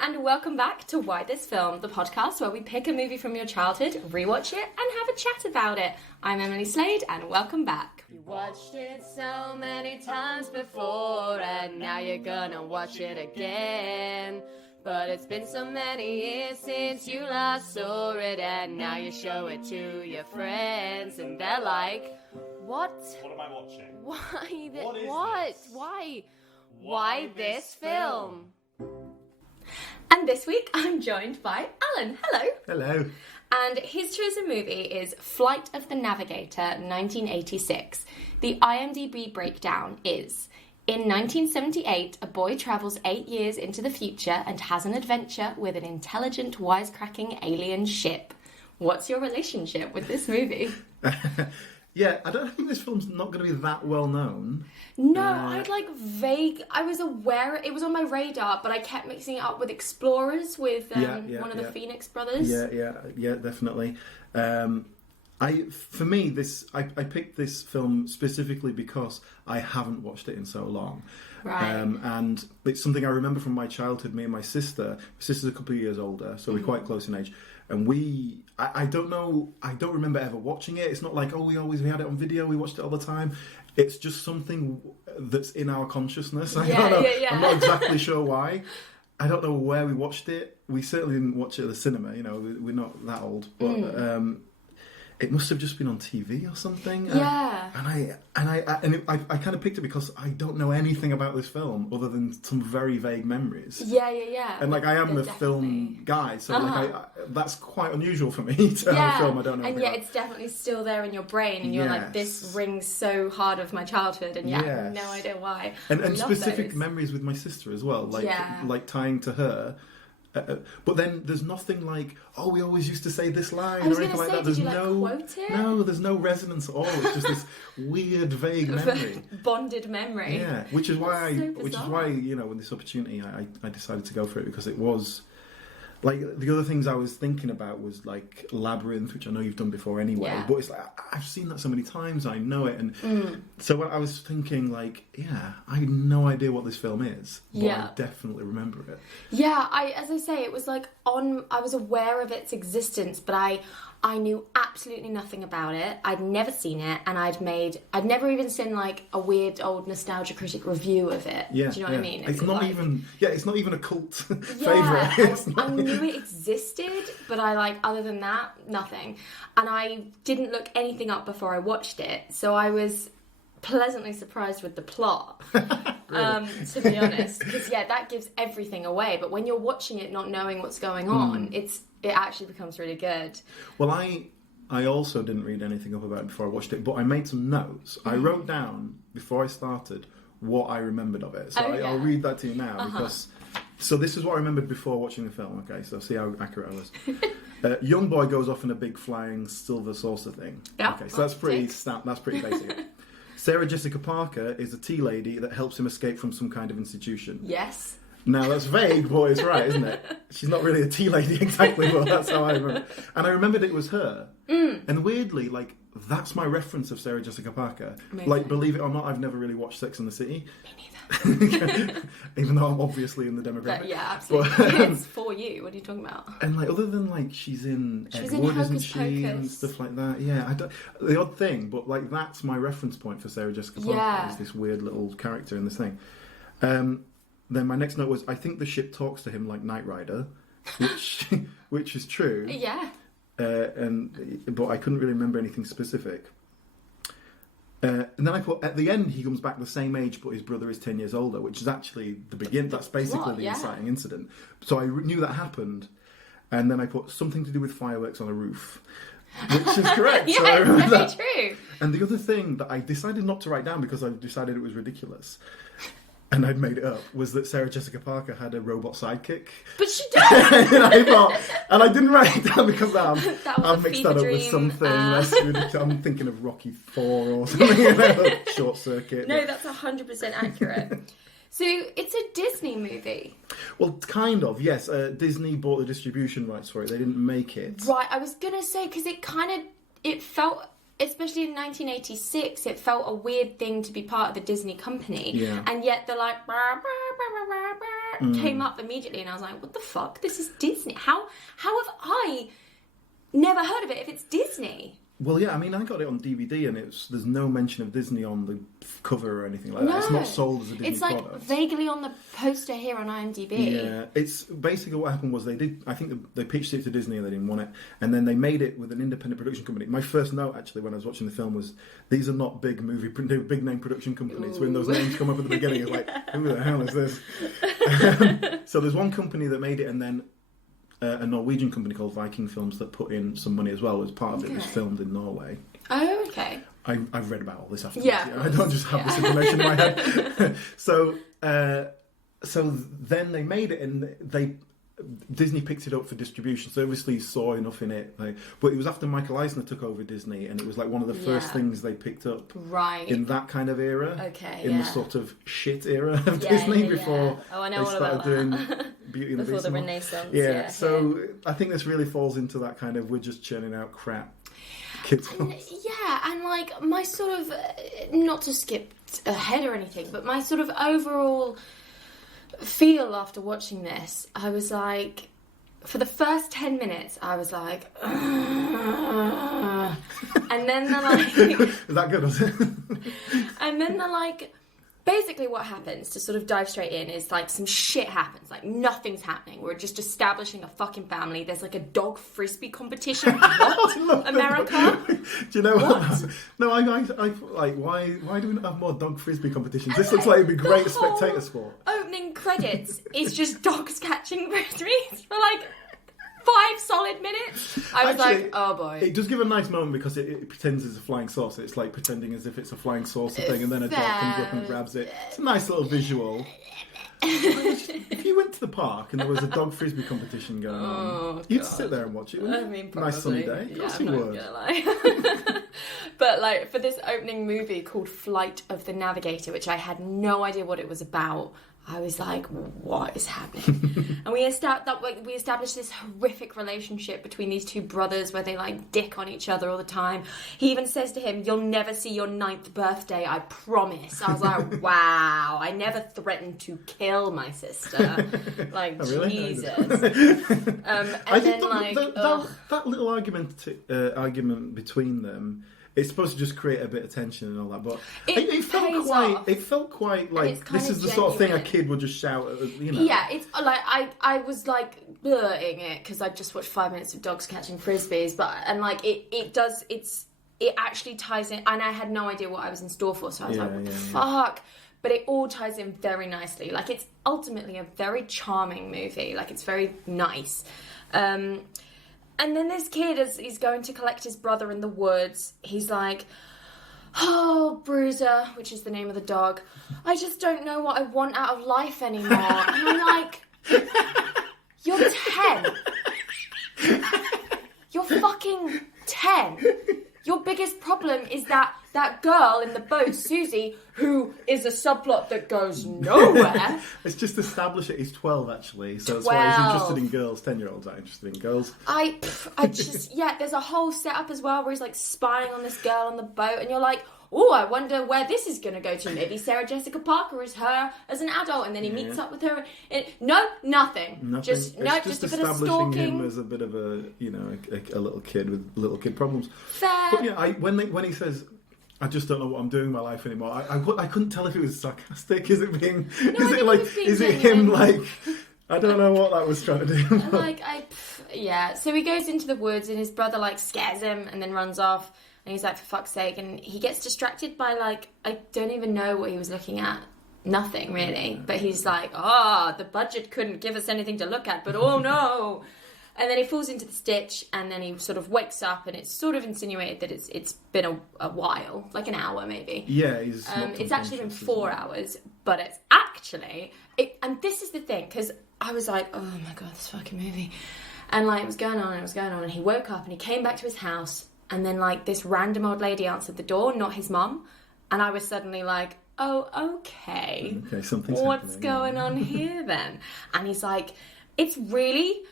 and welcome back to Why This Film, the podcast where we pick a movie from your childhood, rewatch it, and have a chat about it. I'm Emily Slade, and welcome back. You watched it so many times before, and now you're gonna watch it again. But it's been so many years since you last saw it, and now you show it to your friends, and they're like, what? What am I watching? Why this film? And this week I'm joined by Alan. Hello. Hello. And his chosen movie is Flight of the Navigator, 1986. The IMDb breakdown is: in 1978, a boy travels 8 years into the future and has an adventure with an intelligent, wisecracking alien ship. What's your relationship with this movie? Yeah, I don't think this film's not going to be that well known. No, I was aware, it was on my radar, but I kept mixing it up with Explorers with one of the Phoenix brothers. Yeah, definitely. I picked this film specifically because I haven't watched it in so long. Right. And it's something I remember from my childhood. Me and my sister's a couple of years older, so we're quite close in age. And I don't remember ever watching it. It's not like, we had it on video, we watched it all the time. It's just something that's in our consciousness. I don't know. Yeah. I'm not exactly sure why. I don't know where we watched it. We certainly didn't watch it at the cinema, we're not that old. But it must have just been on TV or something. Yeah. And I kind of picked it because I don't know anything about this film other than some very vague memories. Yeah. And I am the film guy, so that's quite unusual for me to have a film I don't know. And about. it's definitely still there in your brain, and you're like, this rings so hard of my childhood, and I have no idea why. And specific memories with my sister as well, like tying to her. But then there's nothing like, we always used to say this line or anything like that. There's quote it? No, there's no resonance at all. It's just this weird, vague memory, bonded memory. Yeah, which is why when this opportunity, I decided to go for it, because it was like the other things I was thinking about was like Labyrinth, which I know you've done before anyway. Yeah. But it's like I've seen that so many times, I know it, and so when I was thinking I had no idea what this film is, but I definitely remember it. Yeah, as I say, it was like I was aware of its existence, but I knew absolutely nothing about it. I'd never seen it, and I'd never even seen like a weird old Nostalgia Critic review of it. Yeah, do you know what I mean? It's not even a cult favourite. I knew it existed, but other than that, nothing. And I didn't look anything up before I watched it, so I was pleasantly surprised with the plot. To be honest, because that gives everything away. But when you're watching it not knowing what's going on, it actually becomes really good. Well, I also didn't read anything up about it before I watched it, but I made some notes. I wrote down before I started what I remembered of it. So I'll read that to you now because. So this is what I remembered before watching the film. Okay, so see how accurate I was. Young boy goes off in a big flying silver saucer thing. Yeah. Okay, so that's pretty basic. Sarah Jessica Parker is a tea lady that helps him escape from some kind of institution. Yes. Now, that's vague, but it's right, isn't it? She's not really a tea lady exactly, but that's how I remember. And I remembered it was her. And weirdly, that's my reference of Sarah Jessica Parker. Amazing. Believe it or not, I've never really watched Sex and the City. Me neither. Even though I'm obviously in the demographic. Yeah, absolutely. It's for you. What are you talking about? And other than she's in Ed Wood, isn't she, and stuff like that. Yeah, the odd thing, but that's my reference point for Sarah Jessica Parker. Is this weird little character in this thing. Then my next note was, I think the ship talks to him like Knight Rider, which is true. Yeah. But I couldn't really remember anything specific. And then I put, at the end, he comes back the same age, but his brother is 10 years older, which is actually the beginning. That's basically the inciting incident. So I knew that happened. And then I put something to do with fireworks on a roof, which is correct. Yeah, so I remember that's true. And the other thing that I decided not to write down because I decided it was ridiculous, and I'd made it up, was that Sarah Jessica Parker had a robot sidekick. But she does! and I didn't write it down because I've mixed that up dream. with something less ridiculous. I'm thinking of Rocky 4 or something, Short Circuit. No, that's 100% accurate. So, it's a Disney movie. Well, kind of, yes. Disney bought the distribution rights for it. They didn't make it. Right, I was going to say, because it felt, especially in 1986, it felt a weird thing to be part of the Disney company. Yeah. And yet they're like, bah, bah, bah, bah, bah, bah. came up immediately, and I was like, what the fuck? This is Disney. How have I never heard of it if it's Disney? Well, yeah, I mean, I got it on DVD, and there's no mention of Disney on the cover or anything like that. It's not sold as a Disney product. It's like vaguely on the poster here on IMDb. Yeah, it's basically what happened was I think they pitched it to Disney and they didn't want it, and then they made it with an independent production company. My first note, actually, when I was watching the film was, these are not big big name production companies. When those names come up at the beginning, it's like, who the hell is this? So there's one company that made it, and then a Norwegian company called Viking Films that put in some money as well. As part of it was filmed in Norway. Oh, okay. I've read about all this afterwards. Yeah, I don't just have this information in my head. So then they made it, and Disney picked it up for distribution. So obviously saw enough in it. But it was after Michael Eisner took over Disney, and it was like one of the first things they picked up in that kind of era. Okay, in the sort of shit era of Disney before they started doing Beauty and the Beast. Before the Renaissance. Yeah, so I think this really falls into that kind of, we're just churning out crap. Kids films. Yeah, and like my sort of, not to skip ahead or anything, but my sort of overall feel after watching this, I was like, for the first 10 minutes, I was like, ugh. And then they're like... Is that good, was it? And then they're like... Basically what happens, to sort of dive straight in, is like some shit happens. Like nothing's happening. We're just establishing a fucking family. There's like a dog frisbee competition. What? America? Do you know what? No, I like, why do we not have more dog frisbee competitions? This looks like it'd be great spectator sport. Opening credits is just dogs catching frisbees for like 5 solid minutes. I was like, oh boy. It does give a nice moment because it pretends it's a flying saucer. It's like pretending as if it's a flying saucer thing, and then a dog comes up and grabs it. It's a nice little visual. If you went to the park and there was a dog frisbee competition going on, you'd sit there and watch it, wouldn't you? I mean, probably. Nice sunny day. Of course you would. Not gonna lie. But like for this opening movie called Flight of the Navigator, which I had no idea what it was about, I was like, what is happening? And we established this horrific relationship between these two brothers where they like dick on each other all the time. He even says to him, you'll never see your 9th birthday, I promise. I was like, wow, I never threatened to kill my sister. Like, oh, really? Jesus. That little argument between them, it's supposed to just create a bit of tension and all that, but it felt quite like this is the sort of thing a kid would just shout at, you know. Yeah, it's like I was like blurting it because I just watched 5 minutes of dogs catching frisbees, it actually ties in, and I had no idea what I was in store for, so I was like, what the fuck? But it all ties in very nicely. Like, it's ultimately a very charming movie. Like, it's very nice. And then this kid, as he's going to collect his brother in the woods, he's like, oh, Bruiser, which is the name of the dog, I just don't know what I want out of life anymore. And I'm like, you're 10. You're fucking 10. Your biggest problem is that girl in the boat, Susie, who is a subplot that goes nowhere. Let's just establish it. He's 12, actually, so that's why he's interested in girls. 10-year-olds are interested in girls. I just, there's a whole setup as well where he's like spying on this girl on the boat, and you're like, oh, I wonder where this is going to go to. Maybe Sarah Jessica Parker is her as an adult, and then he meets up with her. Nothing. Just a bit of establishing stalking. him as a bit of a, a little kid with little kid problems. Fair. But yeah, when he says, I just don't know what I'm doing in my life anymore, I couldn't tell if it was sarcastic. Is it being? Is it him like? I don't know what that was trying to do. So he goes into the woods, and his brother like scares him, and then runs off. And he's like, for fuck's sake. And he gets distracted by, like, I don't even know what he was looking at. Nothing, really. But he's like, the budget couldn't give us anything to look at, but oh no. And then he falls into the ditch, and then he sort of wakes up, and it's sort of insinuated that it's been a while, like an hour maybe. Yeah, it's actually been 4 hours, but it's actually... and this is the thing, because I was like, oh my God, this fucking movie. And, like, it was going on, and he woke up, and he came back to his house, and then, like, this random old lady answered the door, not his mum. And I was suddenly like, oh, okay. Okay, something's What's happening. going on here, then? And he's like, it's really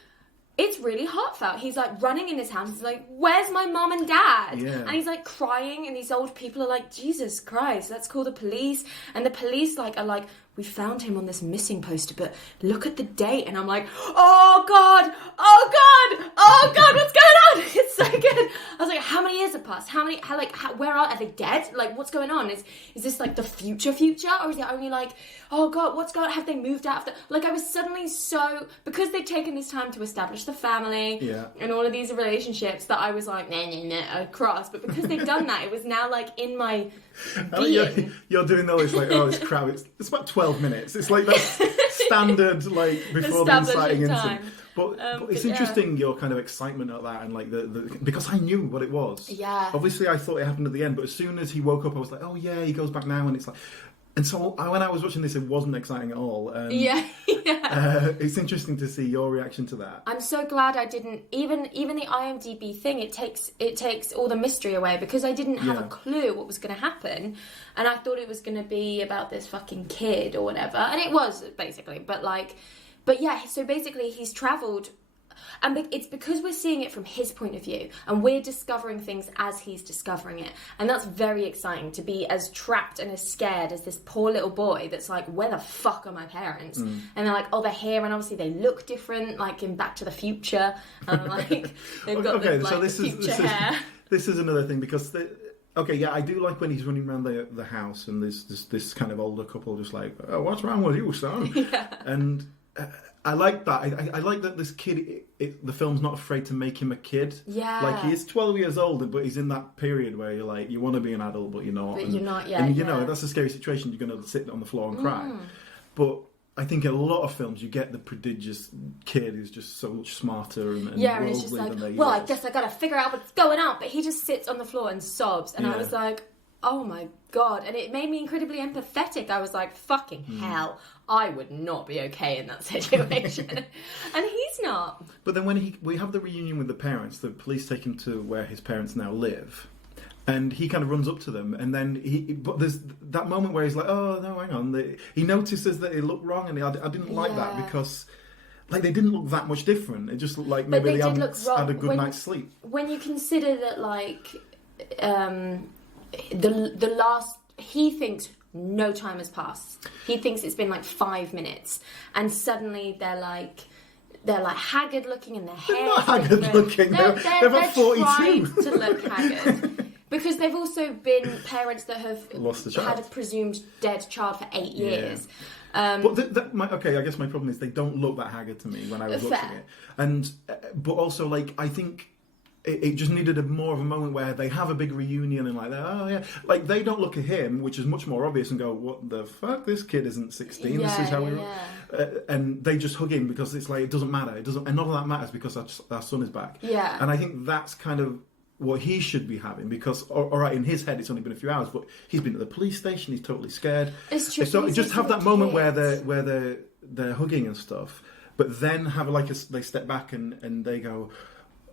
heartfelt. He's, like, running in his house. He's like, where's my mum and dad? Yeah. And he's, like, crying. And these old people are like, Jesus Christ, let's call the police. And the police, like, are like, we found him on this missing poster, but look at the date. And I'm like, oh God, what's going on? It's so good. I was like, how many years have passed? Where are they dead? Like, what's going on? Is this like the future? Or is it only like, oh God, what's going on? Have they moved out of the... Like, I was suddenly so... Because they'd taken this time to establish the family and all of these relationships that I was like, nah, across. But because they'd done that, it was now like in my being. You're doing all this like, oh, it's crap. It's about 12 minutes. It's like that's standard, like, before the inciting incident. But it's interesting your kind of excitement at that, and like the because I knew what it was. Yeah. Obviously, I thought it happened at the end, but as soon as he woke up, I was like, oh yeah, he goes back now, and it's like, and so when I was watching this, it wasn't exciting at all. It's interesting to see your reaction to that. I'm so glad I didn't even the IMDb thing. It takes all the mystery away, because I didn't have a clue what was going to happen, and I thought it was going to be about this fucking kid or whatever, and it was basically, But yeah, so basically he's travelled, and it's because we're seeing it from his point of view, and we're discovering things as he's discovering it. And that's very exciting, to be as trapped and as scared as this poor little boy that's like, where the fuck are my parents? And they're like, oh, they're here, and obviously they look different, like in Back to the Future. And like, they've got future hair. This is another thing, because... I do like when he's running around the house, and there's this kind of older couple just like, oh, what's wrong with you, son? And... I like that. I like that this kid, the film's not afraid to make him a kid. Yeah. Like, he is 12 years old, but he's in that period where you're like, you want to be an adult, but you're not. But you're not yet. And, you know, that's a scary situation. You're going to sit on the floor and cry. But I think in a lot of films, you get the prodigious kid who's just so much smarter and and it's just like, well, I guess I got to figure out what's going on. But he just sits on the floor and sobs. And I was like, oh my God. And it made me incredibly empathetic. I was like, fucking hell, I would not be okay in that situation. And he's not. But then when we have the reunion with the parents, the police take him to where his parents now live. And he kind of runs up to them, and then but there's that moment where he's like, oh, no, hang on. He notices that it looked wrong, and I didn't like that, because... Like, they didn't look that much different. It just looked like maybe they hadn't had a good night's sleep. When you consider that, like... the last, he thinks no time has passed. He thinks it's been like 5 minutes, and suddenly they're like haggard looking, and their hair. They're not haggard looking. They're about 42. Trying to look haggard, because they've also been parents that have lost a child, had a presumed dead child for 8 years. But I guess my problem is they don't look that haggard to me when I was watching it, and but also, like, I think. It just needed more of a moment where they have a big reunion and like, oh yeah, like they don't look at him, which is much more obvious, and go, what the fuck? This kid isn't 16. This is how we. And they just hug him because it's like, it doesn't matter. It doesn't, and none of that matters because our son is back. Yeah. And I think that's kind of what he should be having, because all right, in his head it's only been a few hours, but he's been at the police station. He's totally scared. It's true. So just have that moment where they're hugging and stuff, but then have they step back and they go.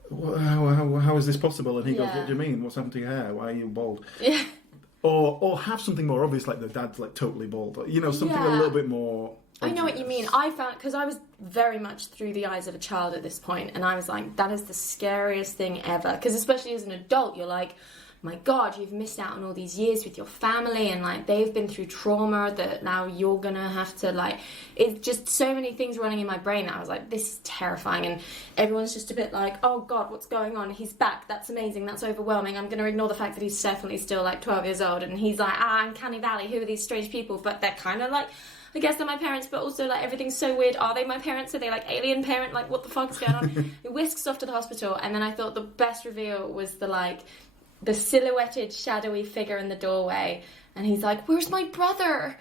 How is this possible? And he goes, what do you mean? What's happened to your hair? Why are you bald? Yeah. Or have something more obvious, like the dad's like totally bald. You know, something a little bit more obvious. I know what you mean. I found, because I was very much through the eyes of a child at this point, and I was like, that is the scariest thing ever. Because especially as an adult, you're like, my God, you've missed out on all these years with your family, and like they've been through trauma that now you're gonna have to, like, it's just so many things running in my brain that I was like, this is terrifying. And everyone's just a bit like, oh God, what's going on? He's back. That's amazing. That's overwhelming. I'm gonna ignore the fact that he's definitely still like 12 years old, and he's like, Uncanny Valley, who are these strange people? But they're kind of like, I guess they're my parents, but also like everything's so weird. Are they my parents? Are they like alien parent? Like, what the fuck is going on? He whisks off to the hospital, and then I thought the best reveal was the silhouetted, shadowy figure in the doorway, and he's like, where's my brother?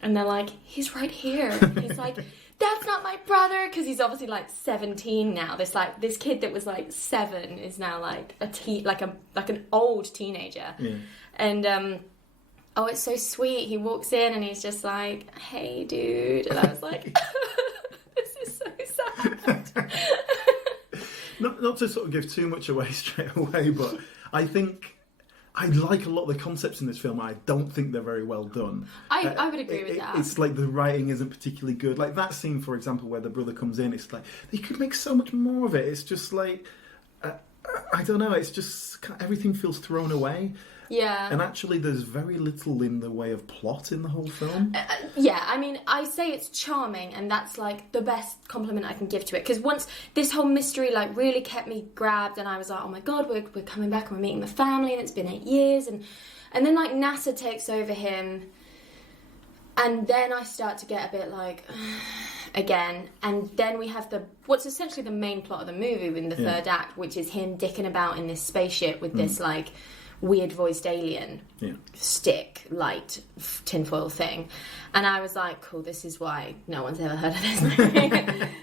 And they're like, he's right here. He's like, that's not my brother, because he's obviously like 17 now. This kid that was like 7 is now like an old teenager. Yeah. And it's so sweet. He walks in and he's just like, hey dude, and I was like, this is so sad. Not to sort of give too much away straight away, but I think I like a lot of the concepts in this film. I don't think they're very well done. I would agree with that. It's like the writing isn't particularly good. Like that scene, for example, where the brother comes in, it's like, they could make so much more of it. It's just like, I don't know. It's just everything feels thrown away. Yeah. And actually, there's very little in the way of plot in the whole film. Yeah, I mean, I say it's charming, and that's, like, the best compliment I can give to it. Because once this whole mystery, like, really kept me grabbed, and I was like, oh my god, we're coming back and we're meeting the family, and it's been 8 years. And then, like, NASA takes over him, and then I start to get a bit, like, again. And then we have what's essentially the main plot of the movie in the third act, which is him dicking about in this spaceship with this, like, weird voiced alien stick light tinfoil thing, and I was like, cool, this is why no one's ever heard of this movie.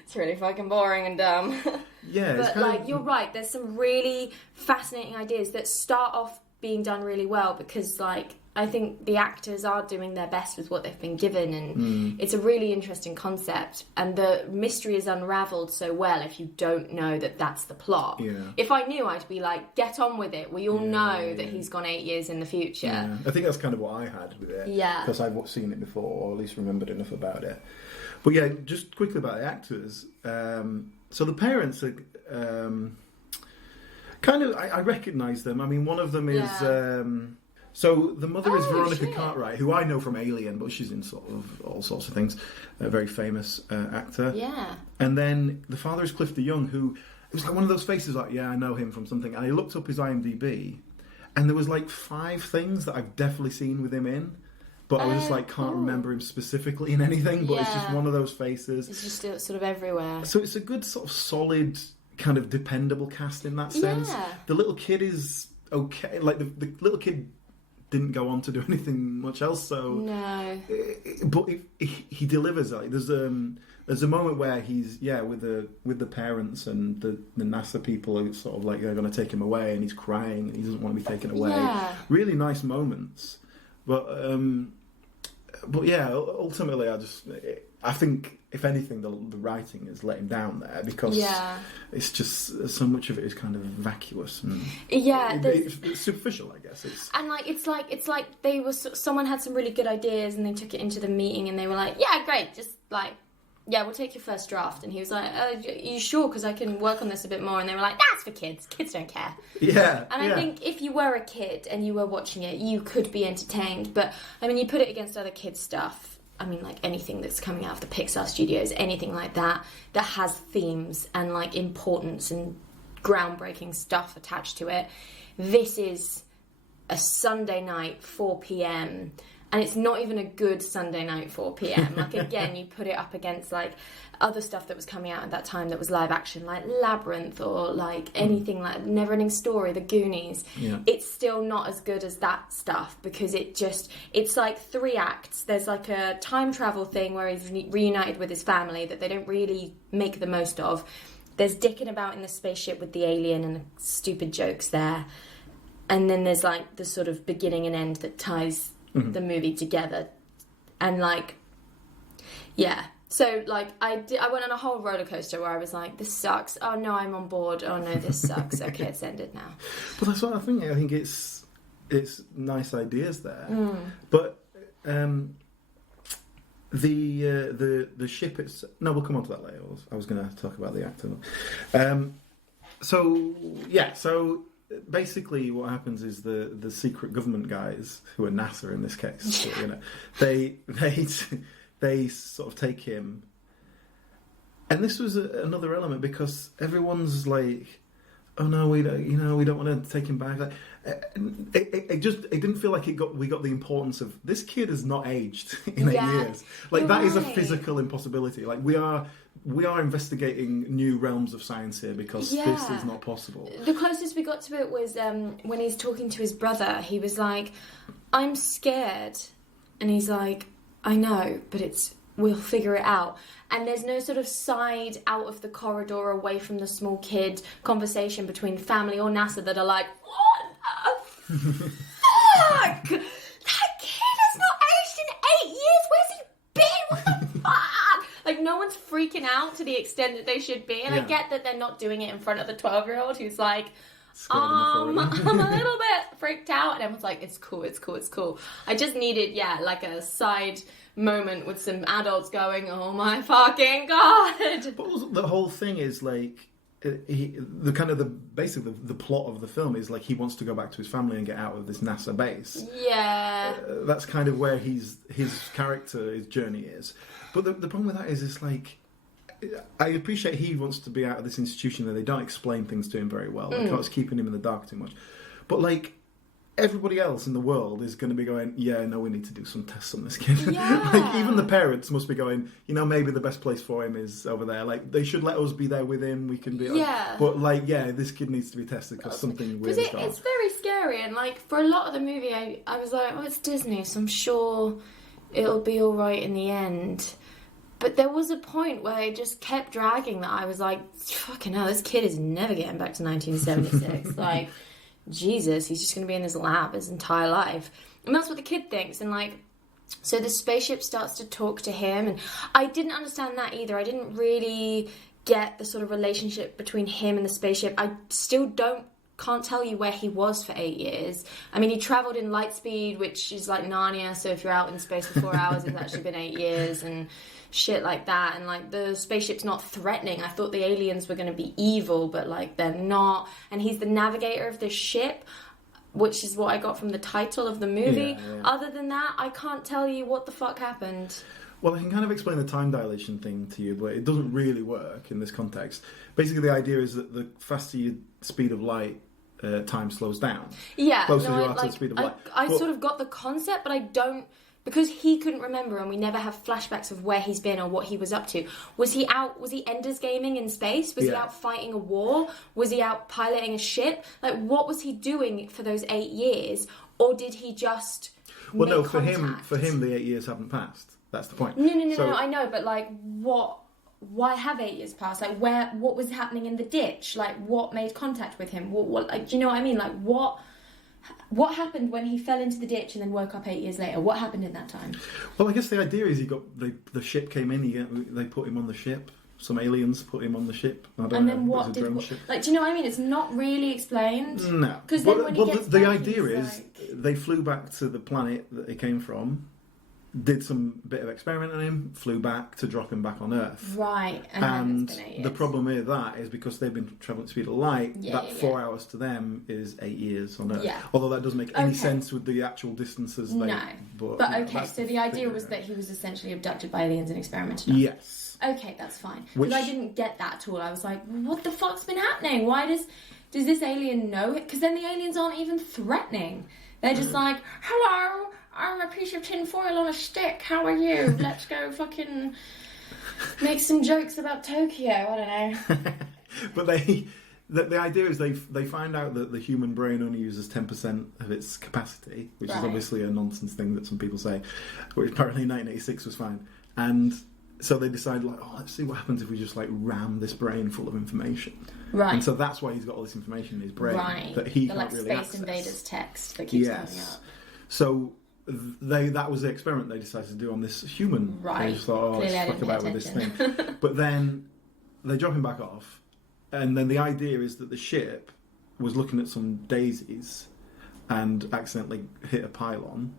It's really fucking boring and dumb. But like, you're right, there's some really fascinating ideas that start off being done really well, because like I think the actors are doing their best with what they've been given, and it's a really interesting concept, and the mystery is unravelled so well if you don't know that that's the plot. Yeah. If I knew, I'd be like, get on with it. We all know that he's gone 8 years in the future. Yeah. I think that's kind of what I had with it. Yeah. Because I've seen it before, or at least remembered enough about it. But yeah, just quickly about the actors. So the parents are kind of, I recognise them. I mean, one of them is... So the mother is Veronica Cartwright, who I know from Alien, but she's in sort of all sorts of things. A very famous actor. Yeah. And then the father is Cliff DeYoung, who it was like one of those faces like, yeah, I know him from something. And I looked up his IMDb, and there was like 5 things that I've definitely seen with him in, but I was just like, can't remember him specifically in anything. But it's just one of those faces. It's just sort of everywhere. So it's a good sort of solid, kind of dependable cast in that sense. Yeah. The little kid is okay. Like the little kid didn't go on to do anything much else, so no. But he delivers. Like there's a moment where he's with the parents and the NASA people are sort of like they're going to take him away, and he's crying and he doesn't want to be taken away. Yeah. Really nice moments, but yeah, ultimately I think if anything the writing is let him down there, because it's just so much of it is kind of vacuous and it's superficial, I guess. It's like they were someone had some really good ideas and they took it into the meeting and they were like, yeah, great, just like, yeah, we'll take your first draft. And he was like, are you sure? Because I can work on this a bit more. And they were like, that's for kids. Kids don't care. Yeah. And I think if you were a kid and you were watching it, you could be entertained. But I mean, you put it against other kids' stuff. I mean, like anything that's coming out of the Pixar studios, anything like that has themes and like importance and groundbreaking stuff attached to it. This is a Sunday night, 4 p.m, and it's not even a good Sunday night, 4 p.m. Like, again, you put it up against, like, other stuff that was coming out at that time that was live action, like Labyrinth or, like, anything like Neverending Story, The Goonies. Yeah. It's still not as good as that stuff because it's like 3 acts. There's, like, a time travel thing where he's reunited with his family that they don't really make the most of. There's dicking about in the spaceship with the alien and stupid jokes there. And then there's, like, the sort of beginning and end that ties the movie together. And, like, yeah. So, like, I went on a whole roller coaster where I was like, this sucks. Oh, no, I'm on board. Oh, no, this sucks. Okay, it's ended now. But that's what I think. I think it's nice ideas there. But the ship, no, we'll come on to that later. I was going to talk about the actor. So basically what happens is the secret government guys, who are NASA in this case, you know, they sort of take him, and this was another element because everyone's like, oh no, we don't want to take him back. Like, it didn't feel like we got the importance of this kid has not aged in 8 years. Like, that is a physical impossibility. Like, we are investigating new realms of science here because this is not possible. The closest we got to it was when he's talking to his brother. He was like, I'm scared. And he's like, I know, but we'll figure it out. And there's no sort of side out of the corridor away from the small kid conversation between family or NASA that are like, what the fuck? That kid has not aged in 8 years. Where's he been? What the fuck? Like, no one's freaking out to the extent that they should be. And I get that they're not doing it in front of the 12-year-old who's like, I'm a little bit freaked out. And everyone's like, it's cool. I just needed, like a side moment with some adults going, oh my fucking god. But the whole thing is like, basically the plot of the film is like he wants to go back to his family and get out of this NASA base. Yeah. That's kind of where his character, his journey is. But the problem with that is it's like, I appreciate he wants to be out of this institution and they don't explain things to him very well. It's keeping him in the dark too much. But like, everybody else in the world is going to be going, yeah, no, we need to do some tests on this kid. Yeah. Like, even the parents must be going, maybe the best place for him is over there. Like, they should let us be there with him. We can be but like, this kid needs to be tested because something weird is going on. It's very scary. And like, for a lot of the movie, I was like, it's Disney, so I'm sure it'll be all right in the end. But there was a point where it just kept dragging that I was like, fucking hell, this kid is never getting back to 1976. Like, Jesus, he's just going to be in his lab his entire life. And that's what the kid thinks. And like, so the spaceship starts to talk to him. And I didn't understand that either. I didn't really get the sort of relationship between him and the spaceship. I still can't tell you where he was for 8 years. I mean, he travelled in light speed, which is like Narnia. So if you're out in space for 4 hours, it's actually been 8 years. And shit like that. And like, the spaceship's not threatening. I thought the aliens were going to be evil, but like, they're not. And he's the navigator of the ship, which is what I got from the title of the movie. Yeah. Other than that, I can't tell you what the fuck happened. Well, I can kind of explain the time dilation thing to you, but it doesn't really work in this context. Basically, the idea is that the faster your speed of light, time slows down. Yeah, closer you are to the speed of light. I sort of got the concept, but I don't. Because he couldn't remember and we never have flashbacks of where he's been or what he was up to. Was he Ender's Gaming in space? Was he out fighting a war? Was he out piloting a ship? Like, what was he doing for those 8 years? Or did he just make contact? For him, the 8 years haven't passed. That's the point. No, I know, but like, why have 8 years passed? Like, what was happening in the ditch? Like, what made contact with him? What like, do you know what I mean? Like, what happened when he fell into the ditch and then woke up 8 years later? What happened in that time? Well, I guess the idea is the ship came in. They put him on the ship. Some aliens put him on the ship. I don't know. Then what did? Like, do you know what I mean? It's not really explained. No. Because then when he gets the back, idea is they flew back to the planet that he came from, did some bit of experiment on him, flew back to drop him back on Earth. Right. And then it's been 8 years. The problem with that is because they've been travelling at the speed of light, 4 hours to them is 8 years on Earth. Yeah. Although that doesn't make any sense with the actual distances. No. But okay, so the idea was that he was essentially abducted by aliens and experimented on. Yes. Okay, that's fine. Because I didn't get that at all. I was like, what the fuck's been happening? Why does this alien know it? Because then the aliens aren't even threatening. They're just like, hello, I'm a piece of tinfoil on a stick. How are you? Let's go fucking make some jokes about Tokyo. I don't know. But the idea is they find out that the human brain only uses 10% of its capacity, which is obviously a nonsense thing that some people say, which apparently in 1986 was fine. And so they decide, like, let's see what happens if we just like ram this brain full of information. Right. And so that's why he's got all this information in his brain that he can't really access. Space Invaders text that keeps coming up. So that was the experiment they decided to do on this human. Right. They just thought, let's fuck about with this thing. But then they drop him back off, and then the idea is that the ship was looking at some daisies and accidentally hit a pylon.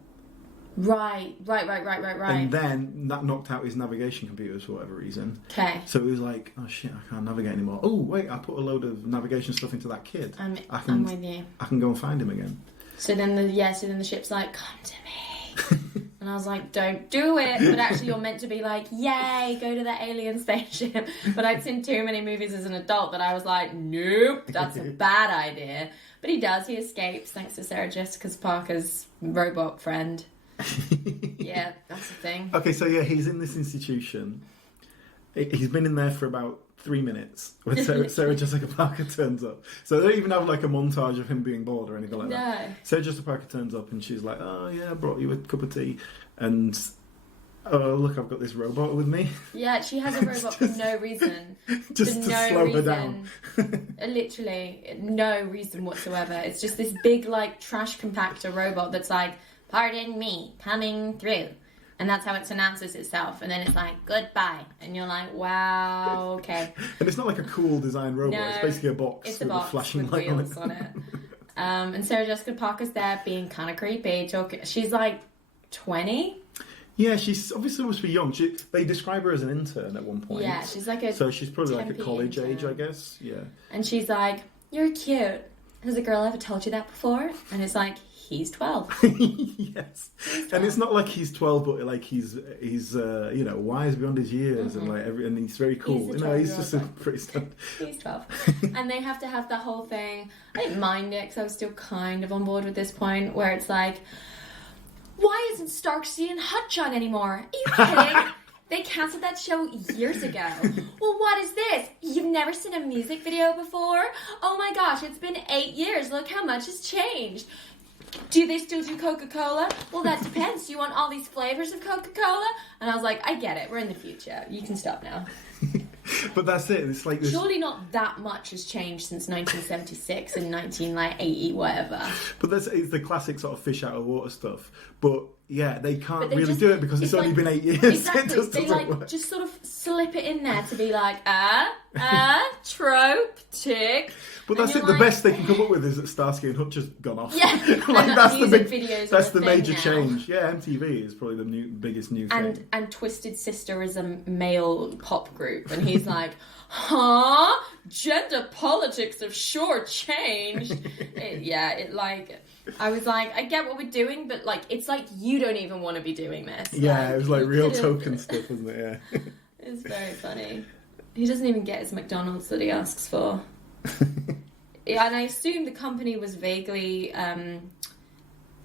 Right. And then that knocked out his navigation computers for whatever reason. Okay. So he was like, oh shit, I can't navigate anymore. Oh wait, I put a load of navigation stuff into that kid. I'm with you. I can go and find him again. So then the ship's like, come to me. And I was like, don't do it. But actually you're meant to be like, yay, go to the alien spaceship. But I'd seen too many movies as an adult that I was like, nope, that's a bad idea. But he does. He escapes thanks to Sarah Jessica Parker's robot friend. Yeah, that's the thing. Okay, so yeah, he's in this institution. He's been in there for about 3 minutes when Sarah Jessica Parker turns up. So they don't even have like a montage of him being bored or anything like that. Sarah Jessica Parker turns up and she's like, oh yeah, I brought you a cup of tea. And oh look, I've got this robot with me. Yeah, she has a robot for no reason. Just to slow her down. Literally, no reason whatsoever. It's just this big like trash compactor robot that's like, pardon me, coming through. And that's how it announces itself. And then it's like, goodbye. And you're like, wow, okay. And it's not like a cool design robot. No, it's basically a box with a flashing light on it. And Sarah Jessica Parker's there being kind of creepy. She's like 20. Yeah, she's obviously must be young. They describe her as an intern at one point. Yeah, she's like a so she's probably like a college intern. age, I guess. Yeah. And she's like, "You're cute. Has a girl ever told you that before?" And it's like, he's 12. Yes. And it's not like he's 12, but like he's wise beyond his years and and he's very cool. He's just a pretty standard. He's 12. And they have to have that whole thing. I didn't mind it because I was still kind of on board with this point where it's like, why isn't Starksy and Hutch on anymore? Are you kidding? They cancelled that show years ago. Well, what is this? You've never seen a music video before? Oh my gosh, it's been 8 years. Look how much has changed. Do they still do Coca-Cola? Well, that depends. Do you want all these flavors of Coca-Cola? And I was like, I get it. We're in the future. You can stop now. But that's it. It's like this... Surely not that much has changed since 1976 and 1980, whatever. But it's the classic sort of fish out of water stuff. But yeah, they can't really do it because it's only been 8 years. Exactly. They like just sort of slip it in there to be like, trope, tick. But that's it. The best they can come up with is that Starsky and Hutch has gone off. Yeah, like that's the big. Videos that's the major now. change. Yeah, MTV is probably the biggest new thing. And Twisted Sister is a male pop group, and he's like, huh? Gender politics have sure changed. I was like, I get what we're doing, but like, it's like you don't even want to be doing this. Yeah, like, it was like real token stuff, wasn't it? Yeah. It's very funny. He doesn't even get his McDonald's that he asks for. Yeah, and I assume the company was vaguely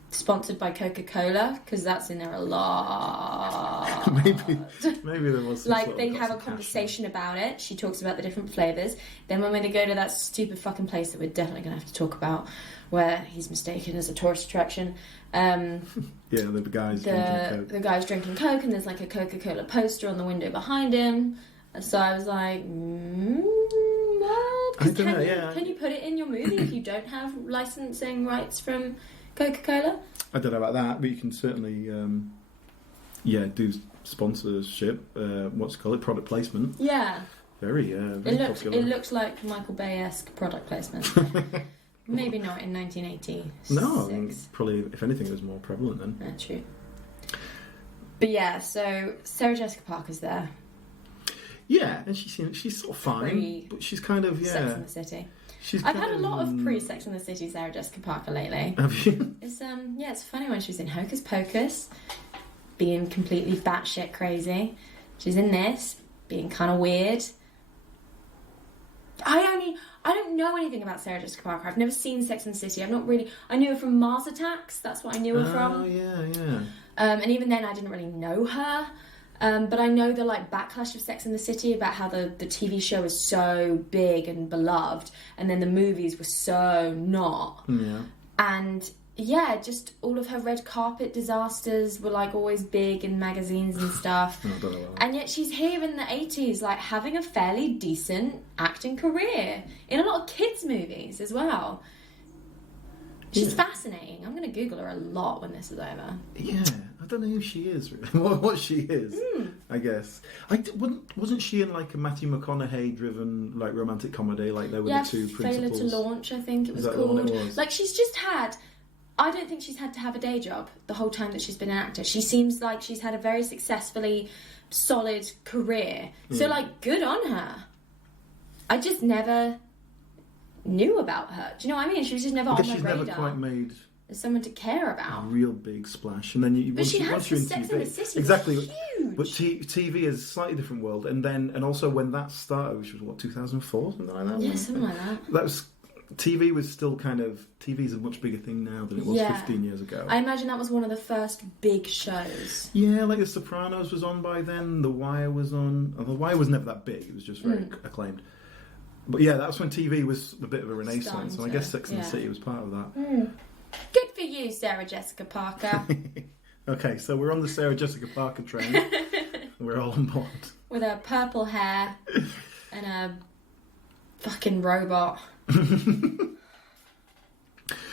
sponsored by Coca-Cola because that's in there a lot. maybe there was some like they have a conversation about it. She talks about the different flavors. Then when they go to that stupid fucking place that we're definitely going to have to talk about, where he's mistaken as a tourist attraction. Yeah, the guy's drinking Coke. The guy's drinking Coke, and there's like a Coca-Cola poster on the window behind him. So I was like, what? Can you put it in your movie if you don't have licensing rights from Coca-Cola? I don't know about that, but you can certainly, do sponsorship. What's it called? Product placement. Yeah. Very popular. It looks like Michael Bay-esque product placement. Maybe not in 1980. No, probably, if anything, it was more prevalent then. Yeah, true. But yeah, so Sarah Jessica Parker's there. Yeah, and she's sort of fine, but she's kind of, Sex and the City. I've had a lot of pre-Sex and the City Sarah Jessica Parker lately. Have you? It's it's funny when she was in Hocus Pocus, being completely batshit crazy. She's in this, being kind of weird. I don't know anything about Sarah Jessica Parker. I've never seen Sex and the City. I knew her from Mars Attacks. That's what I knew her from. Oh, yeah. And even then I didn't really know her. But I know the backlash of Sex and the City about how the TV show is so big and beloved, and then the movies were so not. Yeah. And yeah, just all of her red carpet disasters were always big in magazines and stuff. I don't know. And yet she's here in the 80s, having a fairly decent acting career in a lot of kids' movies as well. She's fascinating. I'm going to Google her a lot when this is over. Yeah, I don't know who she is, really. what she is, I guess. Wasn't she in a Matthew McConaughey-driven romantic comedy? They were the two principals. Failure to Launch, I think it was called. She's just had... I don't think she's had to have a day job the whole time that she's been an actor. She seems like she's had a very successfully solid career. So, good on her. I just never knew about her. Do you know what I mean? She was just never on my radar. She's never quite made as someone to care about. A real big splash. And then once you're in Sex and the City, exactly. Huge. But TV is a slightly different world. And also when that started, which was 2004, something like that? Yeah, something like that. That was... TV was still TV is a much bigger thing now than it was 15 years ago. I imagine that was one of the first big shows. Yeah, The Sopranos was on by then, The Wire was on. The Wire was never that big, it was just very acclaimed. But yeah, that's when TV was a bit of a renaissance, and I guess Sex and the City was part of that. Good for you, Sarah Jessica Parker. Okay, so we're on the Sarah Jessica Parker train. We're all on board. With her purple hair and a fucking robot.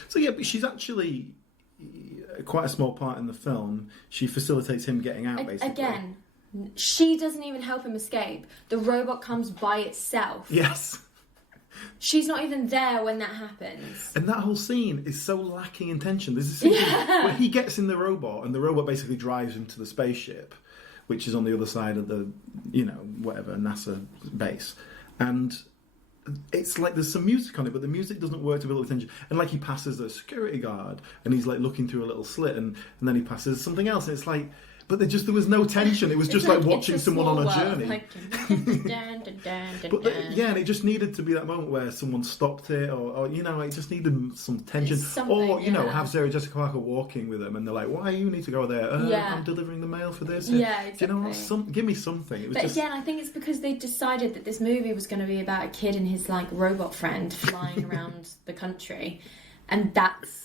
So yeah, but she's actually quite a small part in the film. She facilitates him getting out, basically. Again, she doesn't even help him escape. The robot comes by itself. Yes. She's not even there when that happens. And that whole scene is so lacking in tension. There's a scene where he gets in the robot, and the robot basically drives him to the spaceship, which is on the other side of the, whatever, NASA base. And it's like there's some music on it, but the music doesn't work to build up tension. And like he passes a security guard, and he's like looking through a little slit, and then he passes something else, and it's like... But there was no tension. It was just like watching someone on a journey. Like, and it just needed to be that moment where someone stopped it, or it just needed some tension. Or, have Sarah Jessica Parker walking with them, and they're like, why you need to go there? I'm delivering the mail for this. Yeah, exactly. Do you know what? Give me something. It was again, I think it's because they decided that this movie was going to be about a kid and his, like, robot friend flying around the country. And that's...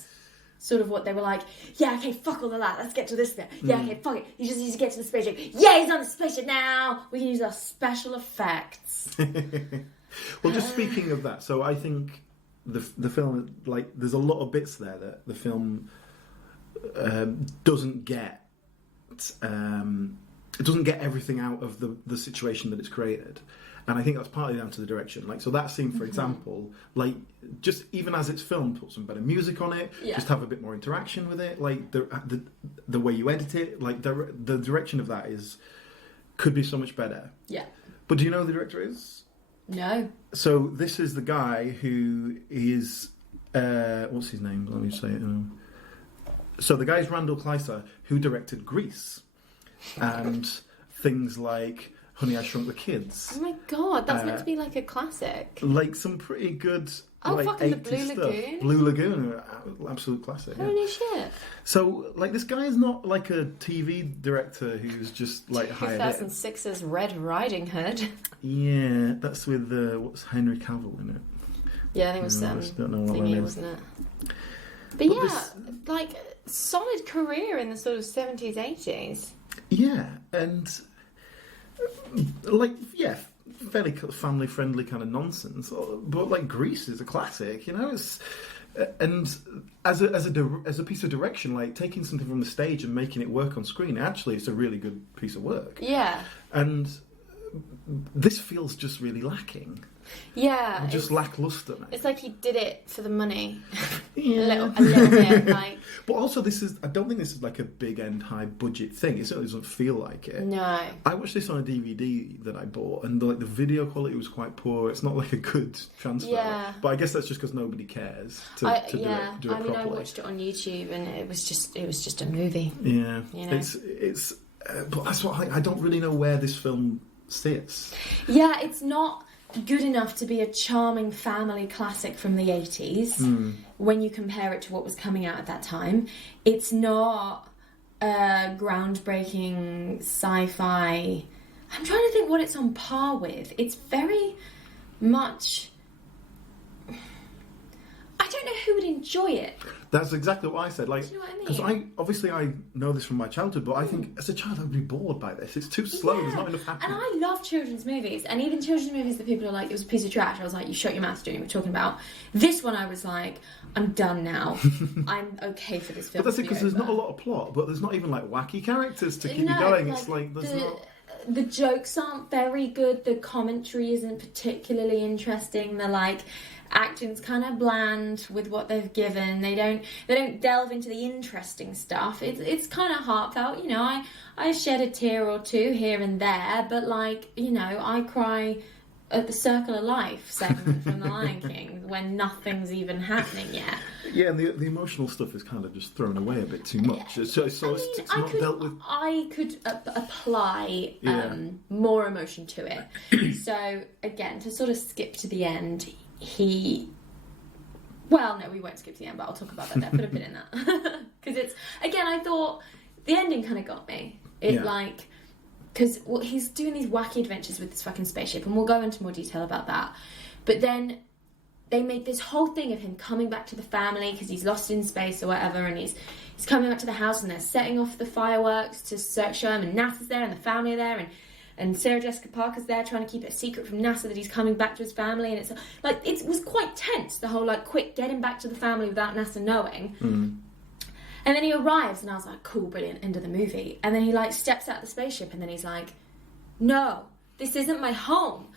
sort of what they were like, yeah, okay, fuck all of that, let's get to this bit. Yeah, okay, fuck it, you just need to get to the spaceship. Yeah, he's on the spaceship now! We can use our special effects. Well, just speaking of that, so I think the film, like, there's a lot of bits there that the film doesn't get. It doesn't get everything out of the situation that it's created. And I think that's partly down to the direction. Like, so that scene, for example, like, just even as it's filmed, put some better music on it, just have a bit more interaction with it. Like, the way you edit it, like, the direction of that could be so much better. Yeah. But do you know who the director is? No. So this is the guy who is, what's his name? Let me say it. So the guy is Randall Kleiser, who directed Grease. And things like... Honey, I Shrunk the Kids. Oh my god, that's meant to be like a classic. Like some pretty good, fucking the Blue stuff. Lagoon. Blue Lagoon, absolute classic. Holy shit! So, like, this guy is not like a TV director who's just like hired. 2006's Red Riding Hood. Yeah, that's with what's Henry Cavill in it. Yeah, I think it was thingy, wasn't it? But like solid career in the sort of 70s, 80s. Yeah, and. Like, fairly family-friendly kind of nonsense, but like Grease is a classic, It's and as a piece of direction, like taking something from the stage and making it work on screen, actually, it's a really good piece of work. Yeah, and this feels just really lacking. Yeah, just lackluster. Mate. It's like he did it for the money. a little bit, like. But also, I don't think this is like a big end, high budget thing. It certainly doesn't feel like it. No. I watched this on a DVD that I bought, and the video quality was quite poor. It's not like a good transfer. Yeah. But I guess that's just because nobody cares to do it properly. I watched it on YouTube, and it was just a movie. Yeah. It's but that's what I don't really know where this film sits. Yeah, it's not good enough to be a charming family classic from the 80s when you compare it to what was coming out at that time. It's not a groundbreaking sci-fi. I'm trying to think what it's on par with. It's very much... I don't know who would enjoy it. That's exactly what I said. Like, do you know what I mean? Because I know this from my childhood, but I think as a child I'd be bored by this. It's too slow. Yeah. There's not enough happening. And I love children's movies, and even children's movies that people are like, it was a piece of trash. I was like, you shut your mouth, doing what we're talking about. This one, I was like, I'm done now. I'm okay for this film. But that's it, because there's not a lot of plot, but there's not even like wacky characters to keep you going. Like, it's like there's not. The jokes aren't very good. The commentary isn't particularly interesting. The acting's kind of bland with what they've given. They don't delve into the interesting stuff. It's kind of heartfelt. I shed a tear or two here and there, but I cry at the Circle of Life segment from The Lion King when nothing's even happening yet. Yeah, and the emotional stuff is kind of just thrown away a bit too much. It's not dealt with. I could apply more emotion to it. So again, to sort of skip to the end, well, no, we won't skip to the end, but I'll talk about that there. Put a bit in that. Because it's, again, I thought the ending kind of got me. Because he's doing these wacky adventures with this fucking spaceship, and we'll go into more detail about that. But then they made this whole thing of him coming back to the family because he's lost in space or whatever, and he's coming back to the house, and they're setting off the fireworks to show him, and NASA's there, and the family are there, and Sarah Jessica Parker's there trying to keep it a secret from NASA that he's coming back to his family, and it's like it was quite tense, the whole quick get him back to the family without NASA knowing. And then he arrives, and I was like, cool, brilliant, end of the movie. And then he steps out of the spaceship, and then he's like, no, this isn't my home.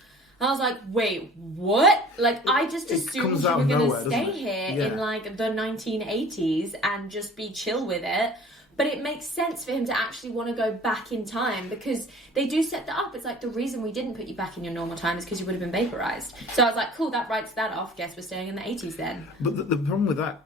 And I was like, wait, what? Like, I just assumed you were going to stay here in, like, the 1980s and just be chill with it. But it makes sense for him to actually want to go back in time because they do set that up. It's like, the reason we didn't put you back in your normal time is because you would have been vaporized. So I was like, cool, that writes that off. Guess we're staying in the 80s then. But the problem with that,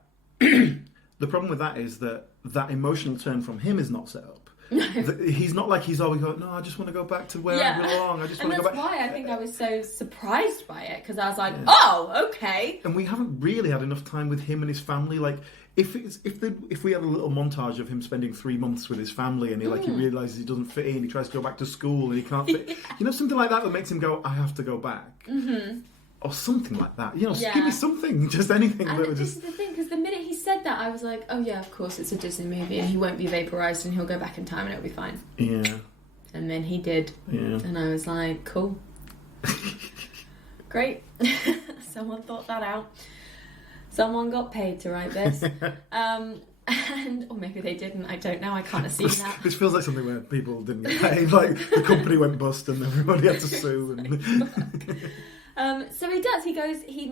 is that emotional turn from him is not set up. No. He's not like he's always going, no, I just want to go back to where I belong. I just want to go back. And that's why I think I was so surprised by it, because I was like, oh, okay. And we haven't really had enough time with him and his family. Like, if we had a little montage of him spending 3 months with his family, and he realises he doesn't fit in, he tries to go back to school and he can't fit. Something like that makes him go, I have to go back. Mm-hmm. Or something like that. Give me something, just anything. And this is the thing, because the minute he said that, I was like, oh yeah, of course, it's a Disney movie and he won't be vaporized and he'll go back in time and it'll be fine. Yeah. And then he did. Yeah. And I was like, cool. Great. Someone thought that out. Someone got paid to write this. Or maybe they didn't, I don't know, I can't assume that. This feels like something where people didn't get paid, like the company went bust and everybody had to sue. So he does, he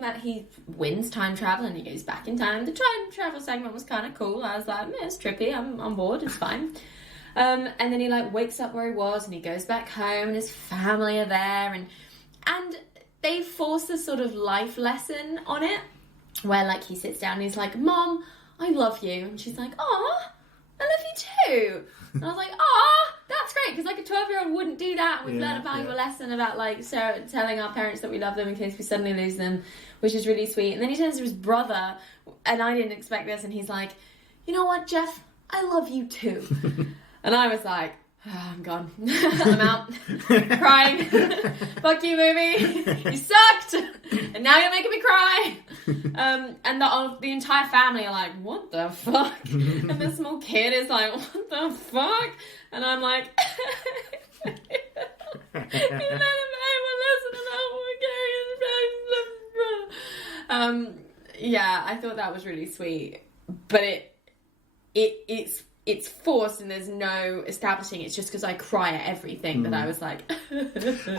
wins time travel and he goes back in time. The time travel segment was kind of cool. I was like, it's trippy, I'm on board, it's fine. And then he like wakes up where he was and he goes back home and his family are there and they force a sort of life lesson on it where like he sits down and he's like, Mom, I love you. And she's like, aw, I love you too. And I was like, aw, that's great, because like a 12-year-old wouldn't do that. And we've learned a valuable lesson about like telling our parents that we love them in case we suddenly lose them, which is really sweet. And then he turns to his brother, and I didn't expect this, and he's like, you know what, Jeff, I love you too. And I was like, oh, I'm gone. I'm out. Crying. Fuck you, movie. You sucked. And now you're making me cry. And the entire family are like, what the fuck? And the small kid is like, what the fuck? And I'm like, you let him have a lesson about yeah, I thought that was really sweet. But it's forced and there's no establishing. It's just because I cry at everything that I was like... I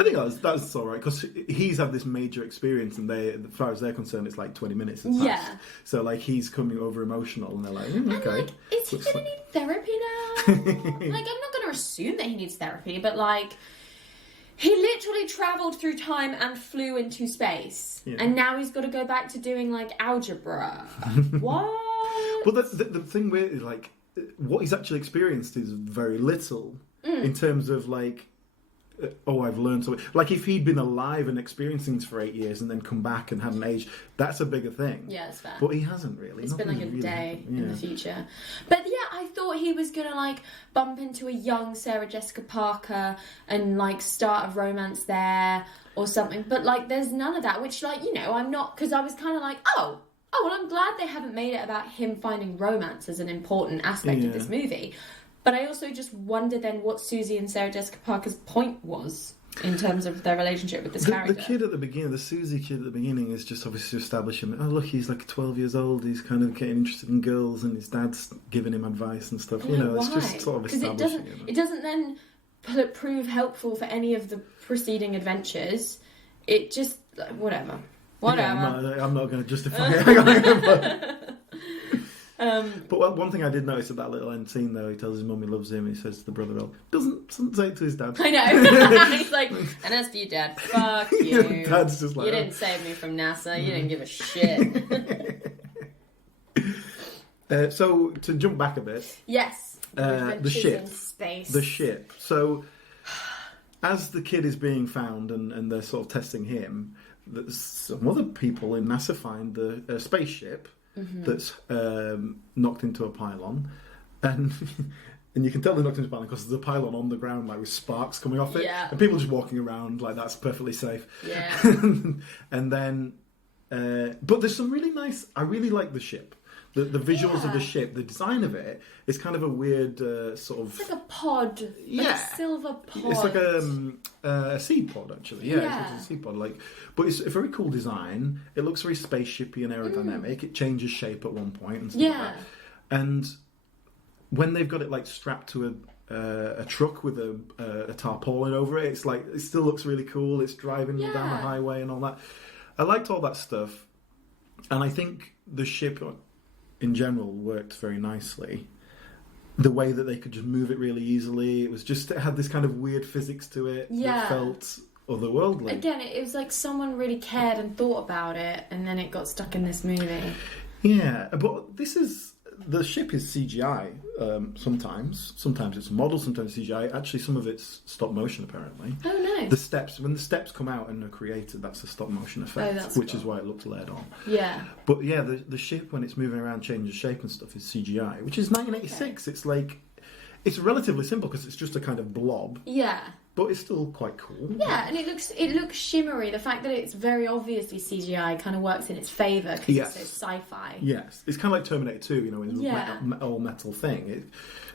think that's all right, because he's had this major experience and as far as they're concerned, it's like 20 minutes has passed. Yeah. So like he's coming over emotional and they're like, okay. Like, is he going to need therapy now? Like, I'm not going to assume that he needs therapy, but like... He literally travelled through time and flew into space. Yeah. And now he's got to go back to doing like algebra. What? Well, the thing with like... What he's actually experienced is very little in terms of like, I've learned something. Like if he'd been alive and experiencing things for 8 years and then come back and hadn't aged, that's a bigger thing. Yeah, it's fair. But he hasn't really. It's been like a day in the future. But yeah, I thought he was going to like bump into a young Sarah Jessica Parker and like start a romance there or something. But like there's none of that, which like, I'm not, because I was kind of like, oh, well, I'm glad they haven't made it about him finding romance as an important aspect of this movie. But I also just wonder then what Susie and Sarah Jessica Parker's point was in terms of their relationship with this character. The kid at the beginning, the Susie kid at the beginning, is just obviously establishing, look, he's like 12 years old, he's kind of getting interested in girls and his dad's giving him advice and stuff. It's just sort of establishing it. It doesn't then prove helpful for any of the preceding adventures. It just, whatever. Yeah, I'm not going to justify it. But one thing I did notice at that little end scene, though, he tells his mum he loves him, he says to the brother, doesn't say it to his dad. I know. He's like, and as for you, Dad, fuck you. Dad's just like, you didn't save me from NASA, you didn't give a shit. So, to jump back a bit. Yes. The ship. In space. The ship. So, as the kid is being found and they're sort of testing him, some other people in NASA find a spaceship that's knocked into a pylon, and you can tell they're knocked into a pylon because there's a pylon on the ground like with sparks coming off it, and people just walking around like that's perfectly safe. Yeah. And then, but there's some really nice. I really like the ship. The visuals of the ship, the design of it is kind of a weird sort of... It's like a pod. Like a silver pod. It's like a seed pod, actually. Yeah. It's a seed pod. But it's a very cool design. It looks very spaceshipy and aerodynamic. It changes shape at one point and stuff like that. And when they've got it like strapped to a truck with a tarpaulin over it. It's like, it still looks really cool. It's driving down the highway and all that. I liked all that stuff, and I think the ship in general worked very nicely. The way that they could just move it really easily, it had this kind of weird physics to it that felt otherworldly. Again, it was like someone really cared and thought about it, and then it got stuck in this movie. Yeah, but the ship is CGI sometimes. Sometimes it's a model, sometimes CGI. Actually, some of it's stop motion, apparently. Oh, nice. When the steps come out and are created, that's a stop motion effect, which is why it looks layered on. Yeah. But yeah, the ship, when it's moving around, changes shape and stuff, is CGI, which is 1986. Okay. It's like, it's relatively simple because it's just a kind of blob. Yeah. But it's still quite cool. Yeah, and it looks shimmery. The fact that it's very obviously CGI kind of works in its favour because it's so sci-fi. Yes, it's kind of like Terminator 2, you know, in the all metal thing.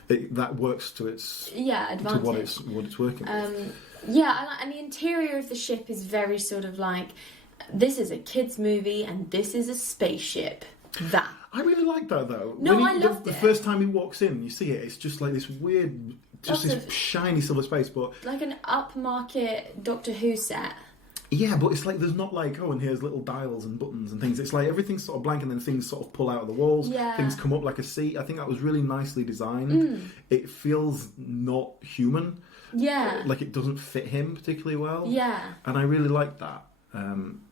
That works to its advantage. To what it's working with. And the interior of the ship is very sort of like, this is a kids' movie and this is a spaceship. That. I really like that though. No, I loved it. The first time he walks in, you see it. It's just like this weird. Just this shiny silver space, but like an upmarket Doctor Who set. Yeah, but it's like there's not like, oh, and here's little dials and buttons and things. It's like everything's sort of blank, and then things sort of pull out of the walls. Yeah. Things come up like a seat. I think that was really nicely designed. It feels not human. Yeah. Like it doesn't fit him particularly well. Yeah. And I really like that.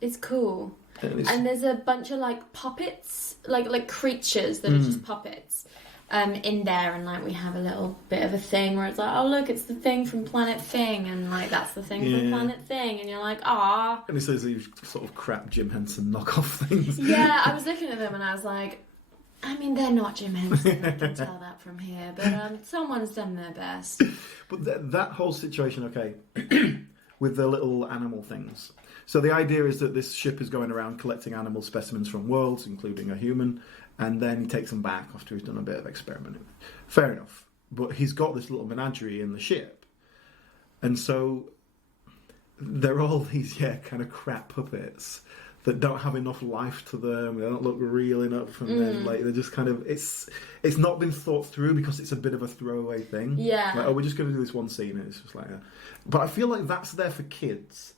It's cool. And there's a bunch of like puppets, like creatures that are just puppets. In there, and like we have a little bit of a thing where it's like, oh look, it's the thing from Planet Thing, and like that's the thing from Planet Thing, and you're like, ah. And he says these sort of crap Jim Henson knockoff things. Yeah, I was looking at them and I was like, I mean, they're not Jim Henson, I can tell that from here, but someone's done their best. But that whole situation, okay, with the little animal things. So the idea is that this ship is going around collecting animal specimens from worlds, including a human. And then he takes them back after he's done a bit of experimenting. Fair enough. But he's got this little menagerie in the ship. And so they're all these, kind of crap puppets that don't have enough life to them. They don't look real enough. And then, like, they're just kind of... It's not been thought through because it's a bit of a throwaway thing. Yeah. Like, we're just going to do this one scene. And it's just like... But I feel like that's there for kids.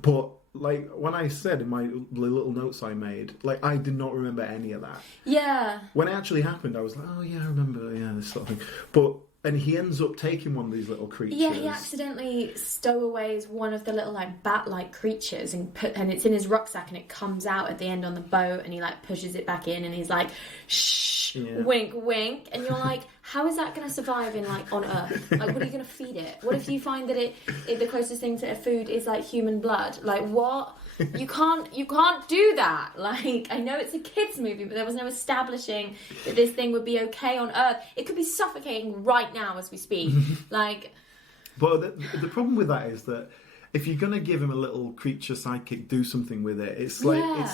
But... Like, when I said in my little notes I made, like, I did not remember any of that. Yeah. When it actually happened, I was like, oh, yeah, I remember, this sort of thing. And he ends up taking one of these little creatures. Yeah, he accidentally stowaways one of the little, like, bat-like creatures and it's in his rucksack and it comes out at the end on the boat and he, like, pushes it back in and he's like, shh, wink, wink. And you're like, how is that going to survive in, like, on Earth? Like, what are you going to feed it? What if you find that the closest thing to a food is, like, human blood? Like, what? You can't do that. Like, I know it's a kids movie, but there was no establishing that this thing would be okay on Earth. It could be suffocating right now as we speak. Like, but the problem with that is that if you're gonna give him a little creature sidekick, do something with it. It's like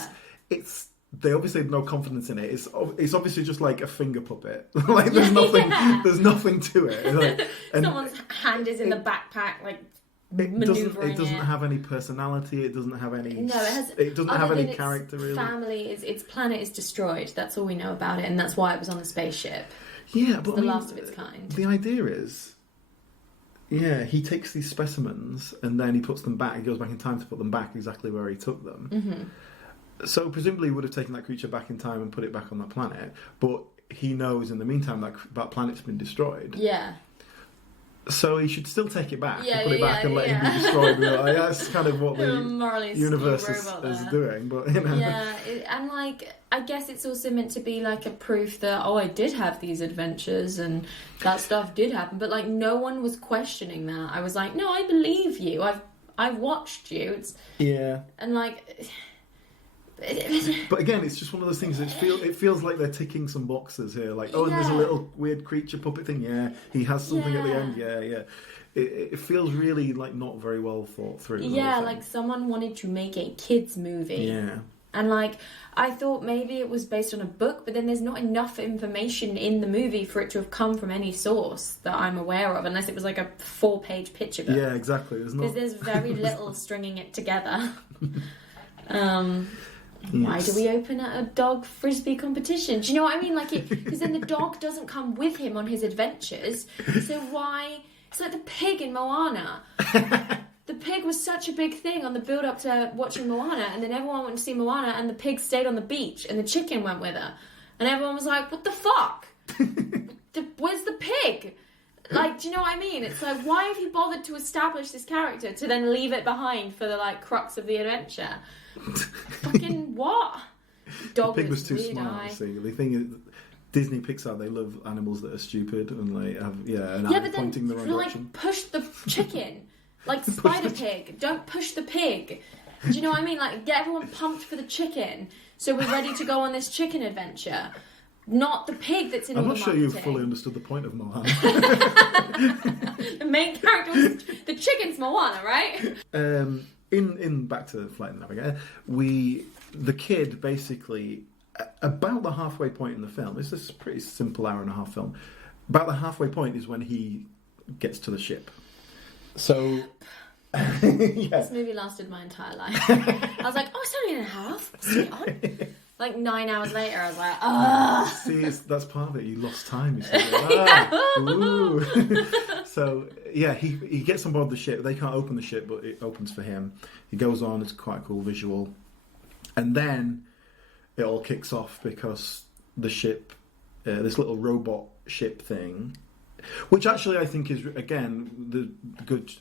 it's they obviously have no confidence in it. It's obviously just like a finger puppet. Like there's nothing. There's nothing to it. Like, someone's hand is in the backpack, like. It doesn't have any personality. It doesn't have any. No, it doesn't have any character. Really, its planet is destroyed. That's all we know about it, and that's why it was on a spaceship. Yeah, but it's the last of its kind. The idea is, he takes these specimens and then he puts them back. He goes back in time to put them back exactly where he took them. Mm-hmm. So presumably, he would have taken that creature back in time and put it back on that planet. But he knows in the meantime that planet's been destroyed. Yeah. So he should still take it back and put it back and let it be destroyed. Like, that's kind of what the universe is doing. But and like I guess it's also meant to be like a proof that I did have these adventures and that stuff did happen. But like no one was questioning that. I was like, no, I believe you. I've watched you. And like. But again, it's just one of those things. It feels like they're ticking some boxes here. Like, and there's a little weird creature puppet thing. Yeah, he has something at the end. Yeah. It feels really like not very well thought through. Yeah, like someone wanted to make a kids movie. Yeah. And like I thought maybe it was based on a book, but then there's not enough information in the movie for it to have come from any source that I'm aware of, unless it was like a 4-page picture book. Yeah, exactly. Because there's very little stringing it together. Why do we open a dog frisbee competition? Do you know what I mean? Like, because then the dog doesn't come with him on his adventures. So why? It's like the pig in Moana. The pig was such a big thing on the build-up to watching Moana, and then everyone went to see Moana, and the pig stayed on the beach, and the chicken went with her, and everyone was like, "What the fuck? Where's the pig?" Like, do you know what I mean? It's like, why have you bothered to establish this character to then leave it behind for the like crux of the adventure? Fucking what? Dog the pig was too weird smart. eye. See, the thing is, Disney Pixar, they love animals that are stupid and like have an eye pointing the wrong direction. Push the chicken, like Spider Pig. Don't push the pig. Do you know what I mean? Like, get everyone pumped for the chicken, so we're ready to go on this chicken adventure. Not the pig that's in all the marketing. I'm not sure you fully understood the point of Moana. The main character was the chicken's Moana, right? In back to Flight of the Navigator, the kid basically about the halfway point in the film. It's this pretty simple hour and a half film. About the halfway point is when he gets to the ship. So. Yeah. This movie lasted my entire life. I was like, it's only an hour and a half. Like 9 hours later, I was like, ah. See, that's part of it. You lost time. You see, So, yeah, he gets on board the ship. They can't open the ship, but it opens for him. He goes on. It's quite a cool visual. And then it all kicks off because the ship, this little robot ship thing, which actually I think is, again, the good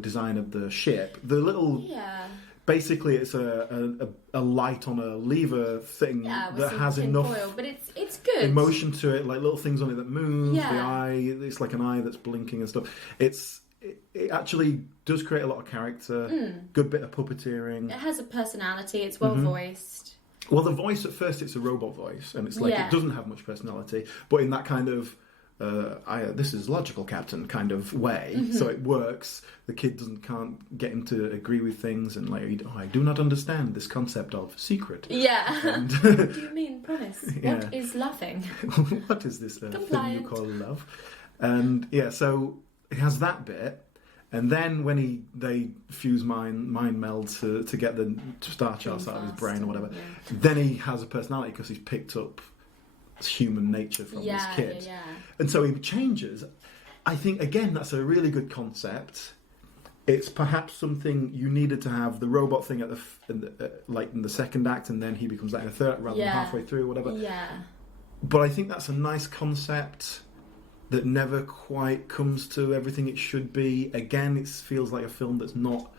design of the ship. The little... Yeah. Basically, it's a light on a lever thing that has enough foil, but it's good emotion to it, like little things on it that move. Yeah. The eye, it's like an eye that's blinking and stuff. It actually does create a lot of character. Good bit of puppeteering. It has a personality. It's well voiced. Well, the voice at first, it's a robot voice, and it's like it doesn't have much personality, but in that kind of this is logical, Captain, kind of way. So it works. The kid can't get him to agree with things, and like, I do not understand this concept of secret. Yeah. And, what do you mean, promise? What is loving? What is this thing you call love? And so he has that bit, and then when they fuse mind meld to get the star charts out of his brain or whatever, then he has a personality because he's picked up human nature from this kid. And so he changes. I think, again, that's a really good concept. It's perhaps something you needed to have the robot thing in the second act, and then he becomes that in the third act rather than halfway through or whatever. Yeah. But I think that's a nice concept that never quite comes to everything it should be. Again, it feels like a film that's not...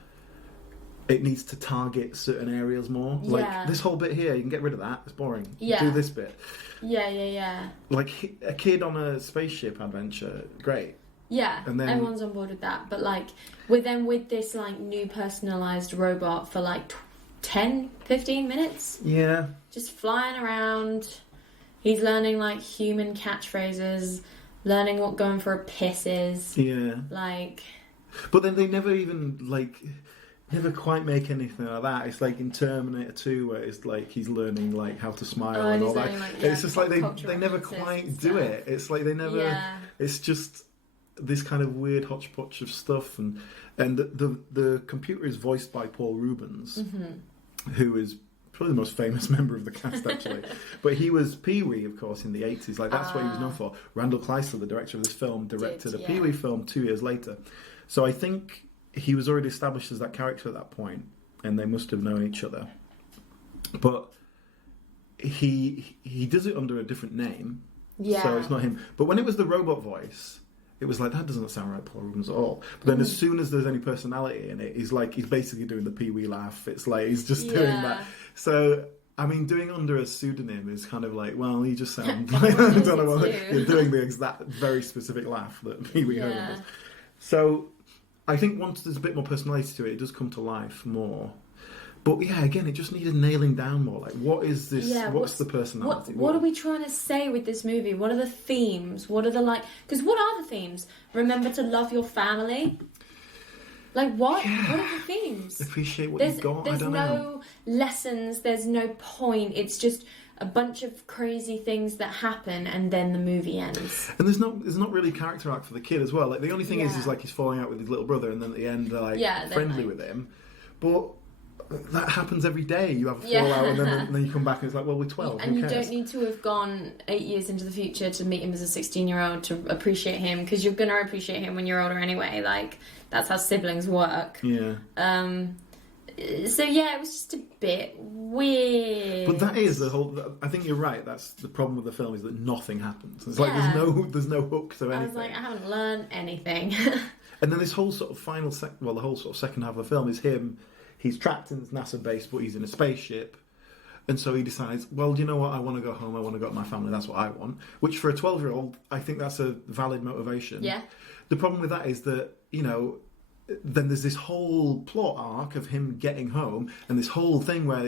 It needs to target certain areas more. Yeah. Like, this whole bit here, you can get rid of that. It's boring. Yeah. Do this bit. Yeah. Like, a kid on a spaceship adventure, great. Yeah, and then, everyone's on board with that. But, like, with this, like, new personalised robot for, like, 10, 15 minutes. Yeah. Just flying around. He's learning, like, human catchphrases. Learning what going for a piss is. Yeah. Like... But then they never even, like... Never quite make anything like that. It's like in Terminator 2 where it's like he's learning like how to smile and all that. Like, it's just like they never quite do it. It's like they never... Yeah. It's just this kind of weird hodgepodge of stuff. And the computer is voiced by Paul Rubens, who is probably the most famous member of the cast, actually. But he was Pee-wee, of course, in the 80s. Like, that's what he was known for. Randall Kleiser, the director of this film, directed a Pee-wee film 2 years later. So I think... he was already established as that character at that point, and they must have known each other. But he does it under a different name, so it's not him. But when it was the robot voice, it was like, that doesn't sound right, Paul Rubens, at all. But then as soon as there's any personality in it, he's basically doing the Pee-wee laugh. It's like he's just doing that. So... I mean, doing under a pseudonym is kind of like, well, you just sound like I don't know what you're doing that very specific laugh that Pee-wee Herman does. So I think once there's a bit more personality to it, it does come to life more. But yeah, again, it just needed nailing down more. Like, what is this? What's the personality? What are we trying to say with this movie? What are the themes? What are the because what are the themes? Remember to love your family. Like, what? Yeah. What are the themes? Appreciate what you've got. I don't know. There's no lessons. There's no point. It's just a bunch of crazy things that happen, and then the movie ends. And there's not really character arc for the kid as well. Like, the only thing is like he's falling out with his little brother, and then at the end they're like friendly with him. But that happens every day. You have a fallout and then you come back and it's like, well, we're 12. And who you cares? don't need to have gone 8 years into the future to meet him as a 16-year-old to appreciate him, because you're going to appreciate him when you're older anyway. Like, that's how siblings work. Yeah. So yeah, it was just a bit weird. But that is the whole. I think you're right. That's the problem with the film, is that nothing happens. It's like there's no hook to anything. I was like, I haven't learned anything. And then this whole sort of the whole sort of second half of the film is him. He's trapped in this NASA base, but he's in a spaceship. And so he decides, well, do you know what? I want to go home. I want to go to my family. That's what I want. Which for a 12-year-old, I think that's a valid motivation. Yeah. The problem with that is that, then there's this whole plot arc of him getting home, and this whole thing where,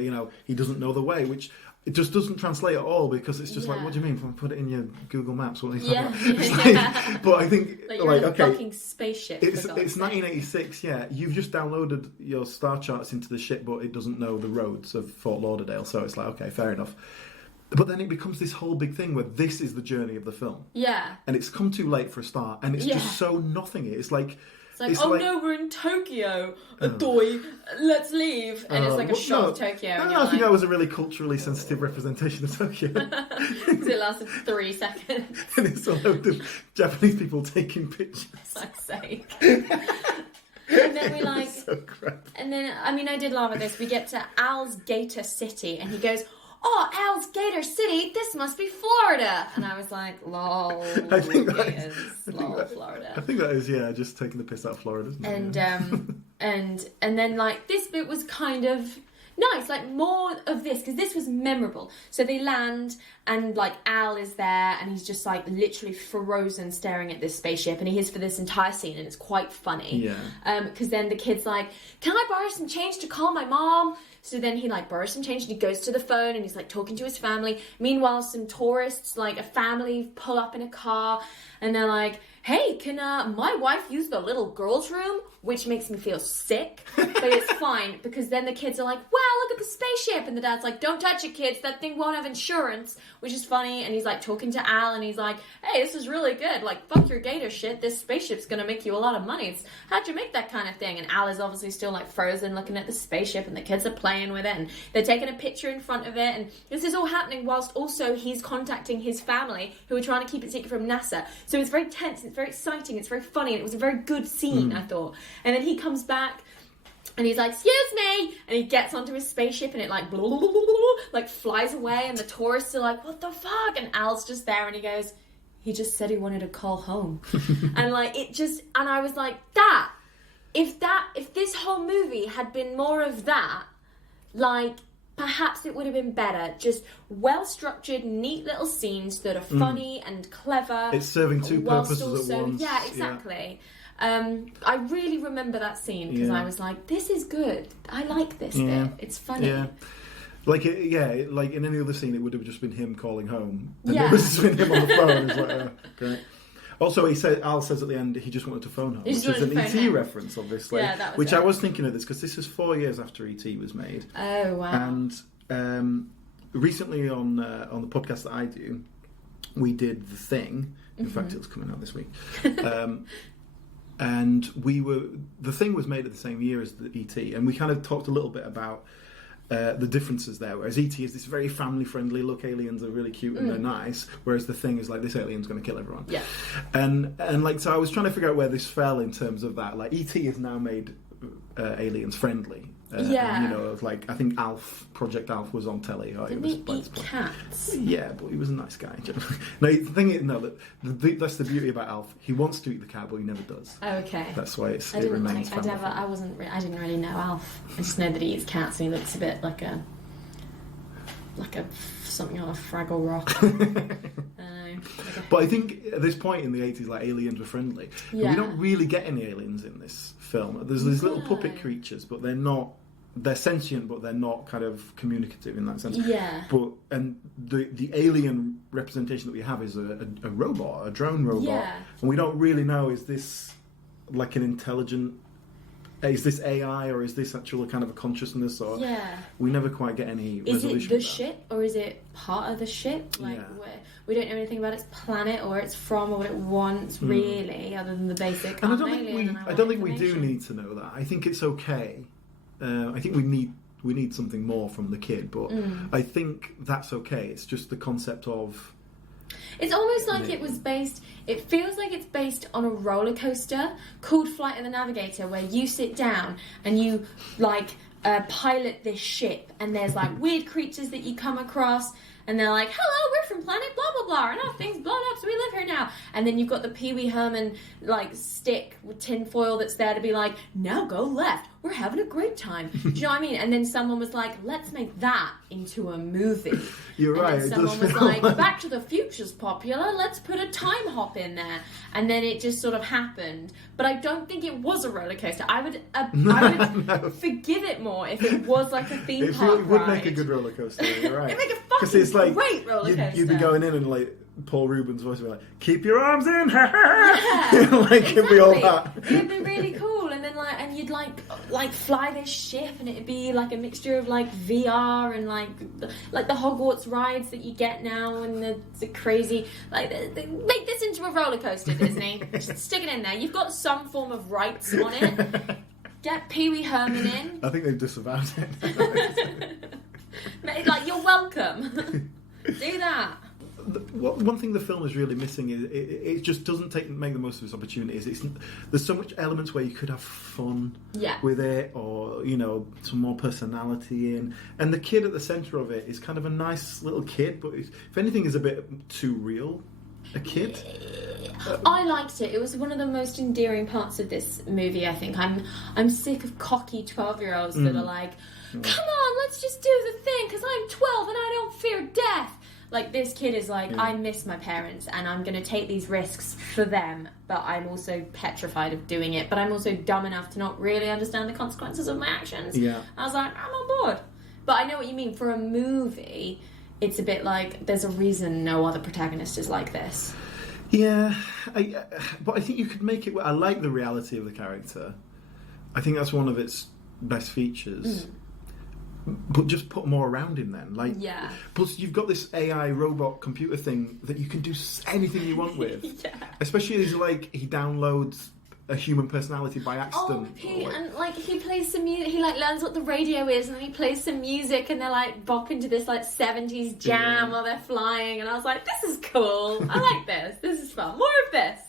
he doesn't know the way, which it just doesn't translate at all, because it's just like, what do you mean? If I put it in your Google Maps, what are you talking about? But I think, you're in a fucking spaceship. It's 1986, yeah. You've just downloaded your star charts into the ship, but it doesn't know the roads of Fort Lauderdale, so it's like, okay, fair enough. But then it becomes this whole big thing where this is the journey of the film. Yeah. And it's come too late for a start, and it's just so nothingy. It's like... no, we're in Tokyo. Doi, let's leave. And it's like a shot of Tokyo. I think that was a really culturally sensitive representation of Tokyo. Because it lasted 3 seconds. And it's a load of Japanese people taking pictures. For fuck's sake. And then we like... So crap. And then, I did laugh at this. We get to Al's Gator City, and he goes... Oh, Al's Gator City, this must be Florida. And I was like, lol, I think that is Florida. I think that is, just taking the piss out of Florida, isn't it? And then, like, this bit was kind of nice, like, more of this, because this was memorable. So they land, and, like, Al is there, and he's just, like, literally frozen staring at this spaceship, and he is for this entire scene, and it's quite funny. Yeah. Because then the kid's like, can I borrow some change to call my mom? So then he, like, borrows some change, and he goes to the phone, and he's, like, talking to his family. Meanwhile, some tourists, like, a family, pull up in a car, and they're like, hey, can my wife use the little girl's room? Which makes me feel sick, but it's fine, because then the kids are like, wow, look at the spaceship, and the dad's like, don't touch it, kids, that thing won't have insurance, which is funny, and he's, like, talking to Al, and he's like, hey, this is really good, like, fuck your gator shit, this spaceship's gonna make you a lot of money, how'd you make that kind of thing? And Al is obviously still, like, frozen, looking at the spaceship, and the kids are playing with it, and they're taking a picture in front of it, and this is all happening whilst also he's contacting his family, who are trying to keep it secret from NASA, so it's very tense, it's very exciting, it's very funny, and it was a very good scene, I thought. And then he comes back, and he's like, excuse me, and he gets onto his spaceship, and it like, blah, blah, blah, blah, blah, like flies away, and the tourists are like, what the fuck? And Al's just there, and he goes, he just said he wanted to call home. And like, and I was like, if this whole movie had been more of that, like, perhaps it would have been better. Just well-structured, neat little scenes that are funny and clever. It's serving two purposes also, at once. Yeah, exactly. Yeah. I really remember that scene, because I was like, this is good. I like this bit. It's funny. Yeah. Like in any other scene, it would have just been him calling home. And it was just been him on the phone. It's like, great. Also, Al says at the end he just wanted to phone home, which is an E.T. reference, obviously. Yeah, that was which I was thinking of this, because this is 4 years after E.T. was made. Oh, wow. And recently on the podcast that I do, we did The Thing. In fact, it was coming out this week. And The Thing was made at the same year as the E.T. And we kind of talked a little bit about the differences there, whereas E.T. is this very family-friendly, look, aliens are really cute and they're nice, whereas The Thing is like, this alien's going to kill everyone. Yeah. And like, so I was trying to figure out where this fell in terms of that. Like, E.T. has now made aliens friendly. And, like, I think Project Alf was on telly. Didn't he eat cats? Yeah, but he was a nice guy. No, the thing is, that's the beauty about Alf. He wants to eat the cat, but he never does. Oh, okay. That's why it remains family. I didn't really know Alf. I just know that he eats cats, and he looks a bit like something on a Fraggle Rock. I don't know. But I think at this point in the 80s, like, aliens were friendly. Yeah. We don't really get any aliens in this film. There's these little puppet creatures, but they're sentient, but they're not kind of communicative in that sense. Yeah. And the alien representation that we have is a robot, a drone robot. Yeah. And we don't really know, is this like an intelligent... Is this AI, or is this actually kind of a consciousness? Or we never quite get any resolution. Is it the ship, or is it part of the ship? Like, we don't know anything about its planet, or where it's from, or what it wants, really, other than the basic. And I don't think we do need to know that. I think it's okay. I think we need we need something more from the kid. But I think that's okay. It's just the concept of. It's almost like it feels like it's based on a roller coaster called Flight of the Navigator, where you sit down and you pilot this ship, and there's like weird creatures that you come across, and they're like, hello, we're from planet blah blah blah, and our thing's blown up, so we live here now. And then you've got the Pee Wee Herman stick with tin foil that's there to be like, now go left, we're having a great time. Do you know what I mean? And then someone was like, let's make that into a movie. You're right. And then someone was like, Back to the Future's popular, let's put a time hop in there. And then it just sort of happened. But I don't think it was a roller coaster. I would forgive it more if it was like a theme park It would ride. make a good roller coaster. You're right. It'd make a fucking great roller coaster. You'd be going in and like Paul Rubens' voice would be like, keep your arms in. Yeah, It'd be all that. It'd be really cool. And then and you'd like fly this ship, and it'd be like a mixture of like VR and like the Hogwarts rides that you get now, and the crazy they make this into a roller coaster, Disney. Just stick it in there. You've got some form of rights on it. Get Pee Wee Herman in. I think they've disavowed it. You're welcome. Do that. One thing the film is really missing is it just doesn't make the most of its opportunities. There's so much elements where you could have fun with it, or some more personality in. And the kid at the centre of it is kind of a nice little kid, but if anything, is a bit too real. A kid. I liked it. It was one of the most endearing parts of this movie. I think I'm sick of cocky 12-year-olds that are like, come on, let's just do the thing because I'm 12 and I don't fear death. Like, this kid is like, I miss my parents and I'm going to take these risks for them, but I'm also petrified of doing it. But I'm also dumb enough to not really understand the consequences of my actions. Yeah. I was like, I'm on board. But I know what you mean. For a movie, it's a bit like, there's a reason no other protagonist is like this. Yeah. But I think you could make it... I like the reality of the character. I think that's one of its best features. But just put more around him then. Plus, you've got this AI robot computer thing that you can do anything you want with. Especially as he downloads a human personality by accident. And he plays some music. He learns what the radio is, and then he plays some music, and they're bopping to this 70s jam while they're flying. And I was like, this is cool. I like this. This is fun. More of this.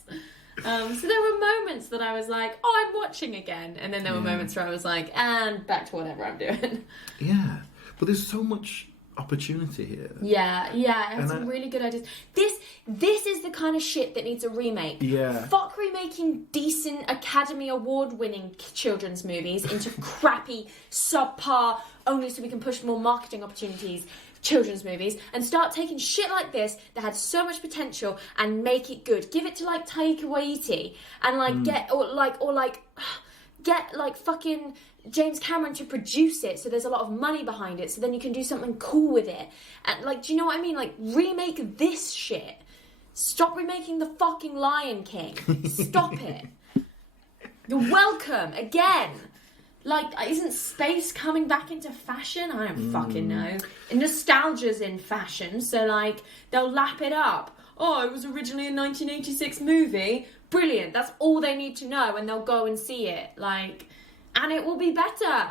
So there were moments that I was like, oh, I'm watching again. And then there were moments where I was like, and back to whatever I'm doing. Yeah. But there's so much opportunity here. Yeah. It has some really good ideas. This is the kind of shit that needs a remake. Yeah. Fuck remaking decent Academy Award winning children's movies into crappy, subpar, only so we can push more marketing opportunities children's movies, and start taking shit like this that had so much potential and make it good. Give it to Taika Waititi and get fucking James Cameron to produce it, so there's a lot of money behind it, so then you can do something cool with it. And do you know what I mean? Remake this shit. Stop remaking the fucking Lion King. Stop it. You're welcome again. Isn't space coming back into fashion? I don't fucking know. And nostalgia's in fashion, so they'll lap it up. Oh, it was originally a 1986 movie. Brilliant. That's all they need to know, and they'll go and see it. And it will be better.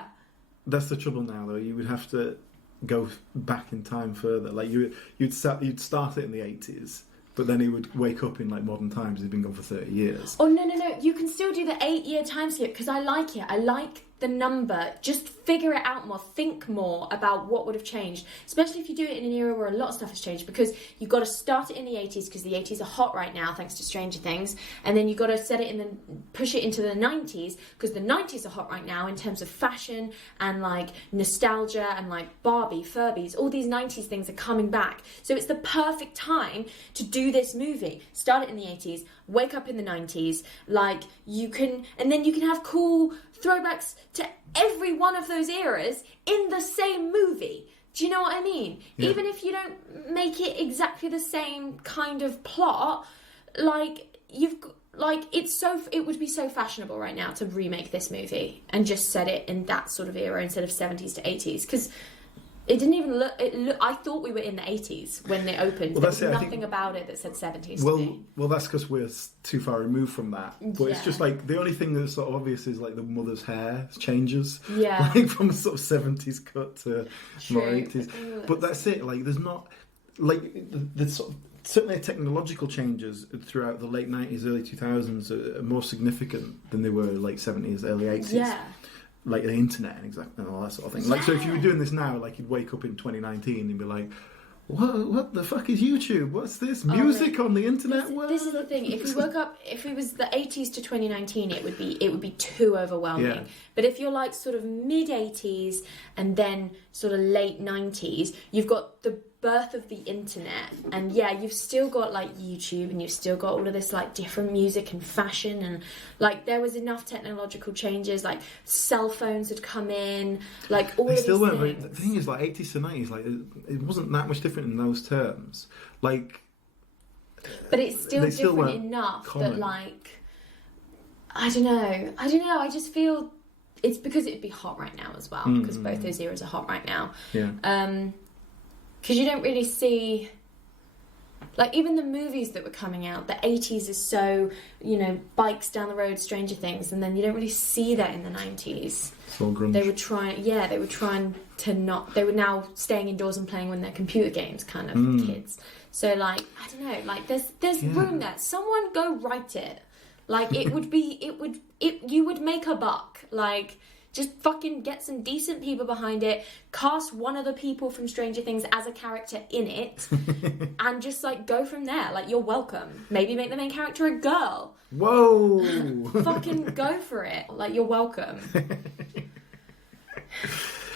That's the trouble now, though. You would have to go back in time further. You'd start it in the 80s. But then he would wake up in modern times. He's been gone for 30 years. Oh, no. You can still do the 8-year time skip because I like it. I like the number. Just figure it out more. Think more about what would have changed. Especially if you do it in an era where a lot of stuff has changed. Because you've got to start it in the 80s because the 80s are hot right now thanks to Stranger Things. And then you've got to push it into the 90s because the 90s are hot right now in terms of fashion and nostalgia and Barbie, Furbies. All these 90s things are coming back. So it's the perfect time to do this movie. Start it in the 80s. Wake up in the 90s. And then you can have cool throwbacks to every one of those eras in the same movie. Do you know what I mean? Yeah. Even if you don't make it exactly the same kind of plot, it would be so fashionable right now to remake this movie and just set it in that sort of era instead of 70s to 80s, because It didn't even look. I thought we were in the 80s when they opened. Well, there was nothing about it that said 70s. Well, that's because we're too far removed from that. But it's just like the only thing that's sort of obvious is like the mother's hair changes. Yeah. Like from a sort of 70s cut to more 80s. But that's it. Like there's not like the sort of. Certainly, technological changes throughout the late 90s, early 2000s are more significant than they were late 70s, early 80s. Yeah. Like the internet and all that sort of thing. Like, so if you were doing this now, like you'd wake up in 2019 and be like, what the fuck is YouTube? What's this? Music on the internet? This is the thing. If we woke up, if it was the 80s to 2019, it would be too overwhelming. Yeah. But if you're like sort of mid 80s and then sort of late 90s, you've got the birth of the internet, and you've still got like YouTube, and you've still got all of this like different music and fashion, and like there was enough technological changes, like cell phones had come in, like all they of still these weren't. things. The thing is, like 80s to 90s, like it wasn't that much different in those terms. Like, but it's still different enough common. that like I don't know. I just feel it's because it'd be hot right now as well, because both those eras are hot right now. Yeah. Because you don't really see, like, even the movies that were coming out, the 80s is so, bikes down the road, Stranger Things, and then you don't really see that in the 90s. It's all grunge. They were trying to not, they were now staying indoors and playing on their computer games kind of kids. So, like, I don't know, like, there's room there. Someone go write it. Like, you would make a buck. Like, just fucking get some decent people behind it, cast one of the people from Stranger Things as a character in it, and just, like, go from there. Like, you're welcome. Maybe make the main character a girl. Whoa! Fucking go for it. Like, you're welcome.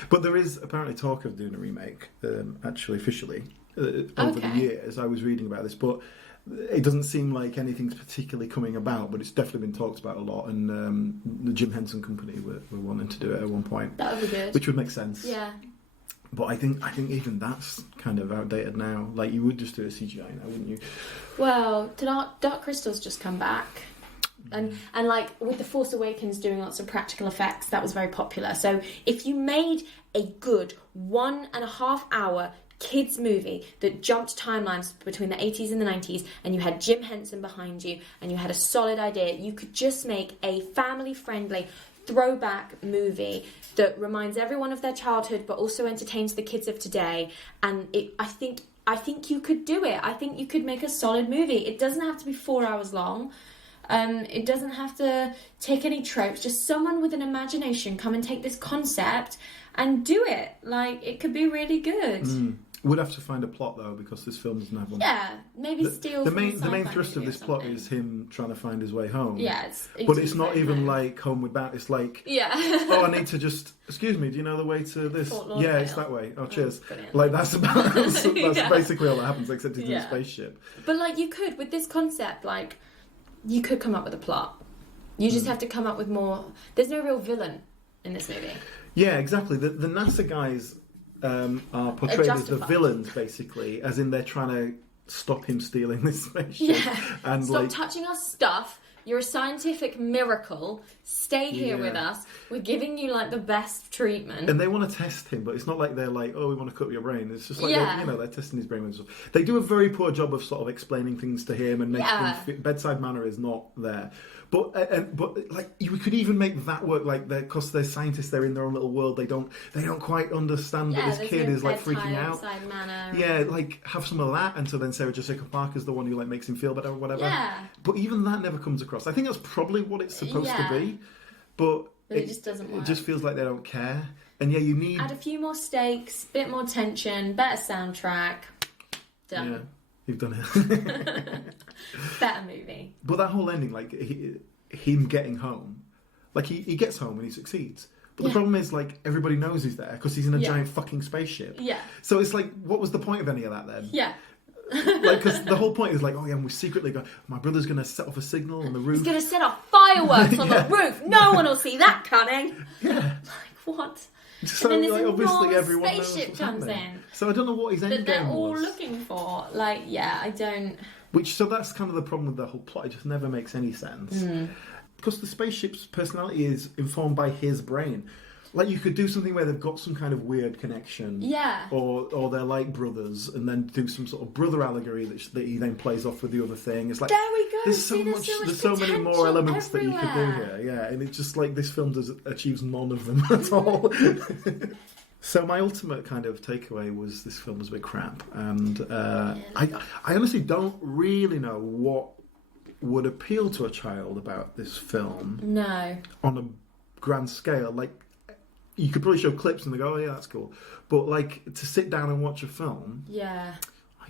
But there is apparently talk of doing a remake, actually, officially, over the years. I was reading about this, but it doesn't seem like anything's particularly coming about, but it's definitely been talked about a lot, and the Jim Henson Company were wanting to do it at one point. That would be good. Which would make sense. Yeah. But I think even that's kind of outdated now. Like, you would just do a CGI now, wouldn't you? Well, Dark Crystal's just come back. And like, with The Force Awakens doing lots of practical effects, that was very popular. So if you made a good 1.5 hour kids movie that jumped timelines between the 80s and the 90s, and you had Jim Henson behind you, and you had a solid idea, you could just make a family-friendly throwback movie that reminds everyone of their childhood but also entertains the kids of today. And I think you could do it. I think you could make a solid movie. It doesn't have to be 4 hours long. It doesn't have to take any tropes. Just someone with an imagination come and take this concept and do it. Like, it could be really good. Would have to find a plot though, because this film doesn't have one. Yeah, maybe steal the from main a thrust of this plot is him trying to find his way home. Yeah, but it's not even like Home with Bounty. It's like, I need to just, excuse me, do you know the way to this? Yeah, it's that way. Oh, cheers. Like, that's basically all that happens, except he's in a spaceship. But like, you could, with this concept, like, you could come up with a plot. You just have to come up with more. There's no real villain in this movie. Yeah, exactly. The NASA guys are portrayed as the villains, basically, as in they're trying to stop him stealing this spaceship. Yeah. And Stop touching our stuff. You're a scientific miracle. Stay here with us. We're giving you, like, the best treatment. And they want to test him, but it's not like they're like, oh, we want to cut your brain. It's just like, they're testing his brain and stuff. They do a very poor job of sort of explaining things to him and making him fit. Bedside manner is not there. But like, you could even make that work, like, because they're scientists, they're in their own little world. They don't quite understand that this kid is like freaking out. Yeah, like, have some of that, and so then Sarah Jessica Parker's the one who like makes him feel better or whatever. Yeah. But even that never comes across. I think that's probably what it's supposed to be, but it just doesn't work. It just feels like they don't care. And yeah, you need add a few more stakes, bit more tension, better soundtrack. Done. Yeah. You've done it. Better movie. But that whole ending, like, him getting home, like, he gets home and he succeeds. But the problem is, like, everybody knows he's there because he's in a giant fucking spaceship. Yeah. So it's like, what was the point of any of that then? Yeah. Like, because the whole point is like, oh yeah, and we secretly go, my brother's going to set off a signal on the roof. He's going to set off fireworks on the roof. No one will see that coming. Yeah. Like, what? So, and then like, obviously everyone spaceship knows comes happening. in. So I don't know what his end game was. That they're all looking for. Like, yeah, I don't. So that's kind of the problem with the whole plot. It just never makes any sense. Because the spaceship's personality is informed by his brain. like you could do something where they've got some kind of weird connection, or they're like brothers, and then do some sort of brother allegory that he then plays off with the other thing. It's like there we go. There's so many more elements that you could do here. Yeah, and it's just like this film achieves none of them at all. So my ultimate kind of takeaway was this film was a bit crap, and I honestly don't really know what would appeal to a child about this film. No. On a grand scale, like you could probably show clips and they go, "Oh yeah, that's cool," but like to sit down and watch a film, I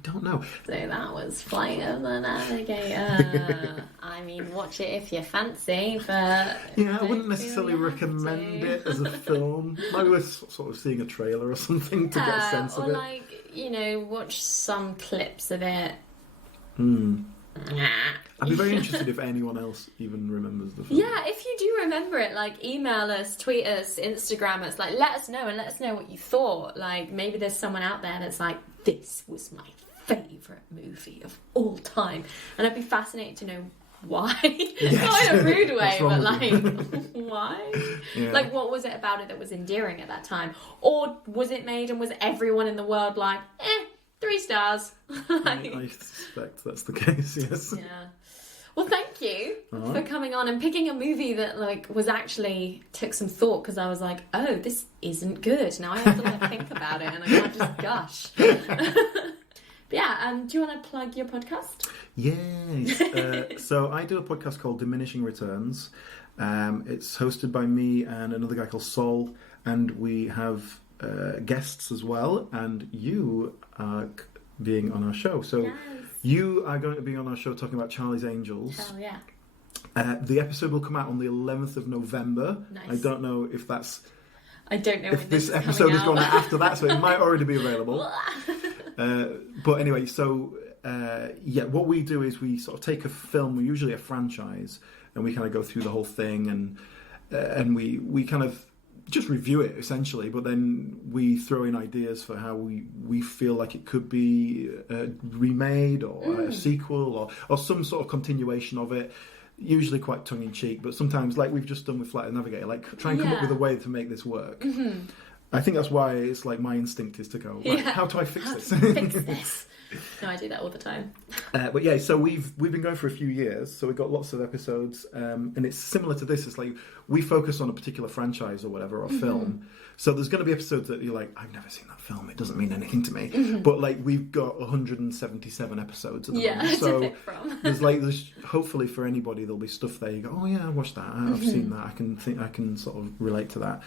don't know. So that was Flight of the Navigator. I mean, watch it if you fancy, but yeah, I wouldn't necessarily recommend it as a film. Maybe we're sort of seeing a trailer or something to get a sense of it. Or like, watch some clips of it. I'd be very interested if anyone else even remembers the film. Yeah, if you do remember it, like email us, tweet us, Instagram us, like let us know and let us know what you thought. Like maybe there's someone out there that's like, this was my favourite movie of all time, and I'd be fascinated to know why. Yes. Not in a rude way, but like why? Yeah. Like what was it about it that was endearing at that time? Or was it made and was everyone in the world like, 3 stars? I suspect that's the case, yes. Yeah. Well, thank you for coming on and picking a movie that like was actually took some thought, because I was like, oh, this isn't good. Now I have to like think about it and I can't just gush. But yeah, do you want to plug your podcast? Yes. So I do a podcast called Diminishing Returns. It's hosted by me and another guy called Sol, and we have guests as well, and you are being on our show. So yes. You are going to be on our show talking about Charlie's Angels. Hell yeah. The episode will come out on the 11th of November. Nice. I don't know if that's... I don't know if this episode is going out after that, so it might already be available. But anyway, so what we do is we sort of take a film, usually a franchise, and we kind of go through the whole thing, and we kind of just review it essentially, but then we throw in ideas for how we feel like it could be remade or a sequel or some sort of continuation of it. Usually quite tongue-in-cheek, but sometimes, like we've just done with Flight of the Navigator, like try and come up with a way to make this work. Mm-hmm. I think that's why it's like my instinct is to go, right, how do I fix this? No, I do that all the time. But yeah, so we've been going for a few years, so we've got lots of episodes, and it's similar to this. It's like we focus on a particular franchise or whatever, or film. So there's going to be episodes that you're like, I've never seen that film, it doesn't mean anything to me. But like we've got 177 episodes at the moment. So to pick from. there's hopefully for anybody there'll be stuff there you go, oh yeah, I watched that, I've seen that, I can sort of relate to that.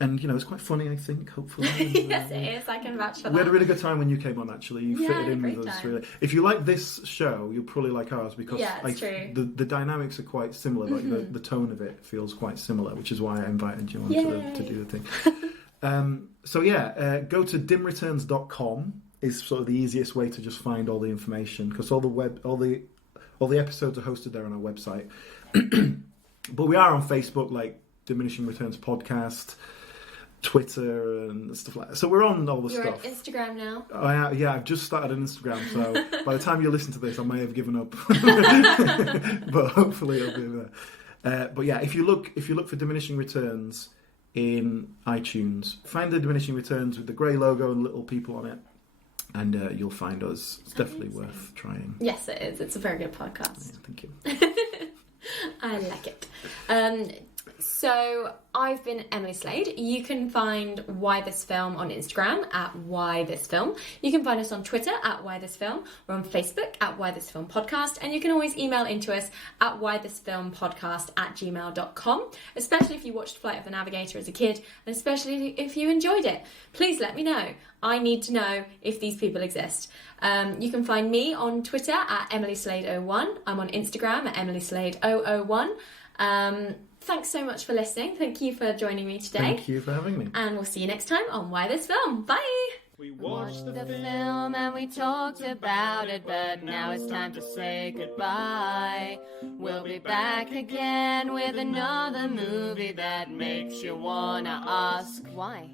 And, it's quite funny, I think, hopefully. Yes, it is. I can vouch for that. We had a really good time when you came on, actually. You fitted in with us, really. If you like this show, you'll probably like ours, because true. The dynamics are quite similar. Like the tone of it feels quite similar, which is why I invited you on to do the thing. Go to dimreturns.com is sort of the easiest way to just find all the information, because all the episodes are hosted there on our website. But we are on Facebook, like Diminishing Returns Podcast, Twitter and stuff like that. So we're on all the stuff. You're on Instagram now? I've just started an Instagram, so by the time you listen to this I may have given up. But hopefully it'll be there. But yeah, if you look for Diminishing Returns in iTunes, find the Diminishing Returns with the grey logo and little people on it, and you'll find us. It's definitely worth trying. Yes, it is. It's a very good podcast. Yeah, thank you. I like it. So I've been Emily Slade. You can find Why This Film on Instagram at Why This Film. You can find us on Twitter at Why This Film. We're on Facebook at Why This Film Podcast. And you can always email into us at whythisfilmpodcast@gmail.com, especially if you watched Flight of the Navigator as a kid, and especially if you enjoyed it. Please let me know. I need to know if these people exist. You can find me on Twitter at EmilySlade01. I'm on Instagram at EmilySlade001. Thanks so much for listening. Thank you for joining me today. Thank you for having me. And we'll see you next time on Why This Film. Bye! We watched the film and we talked about it, but now it's time to say goodbye. We'll be back again with another movie that makes you wanna ask why.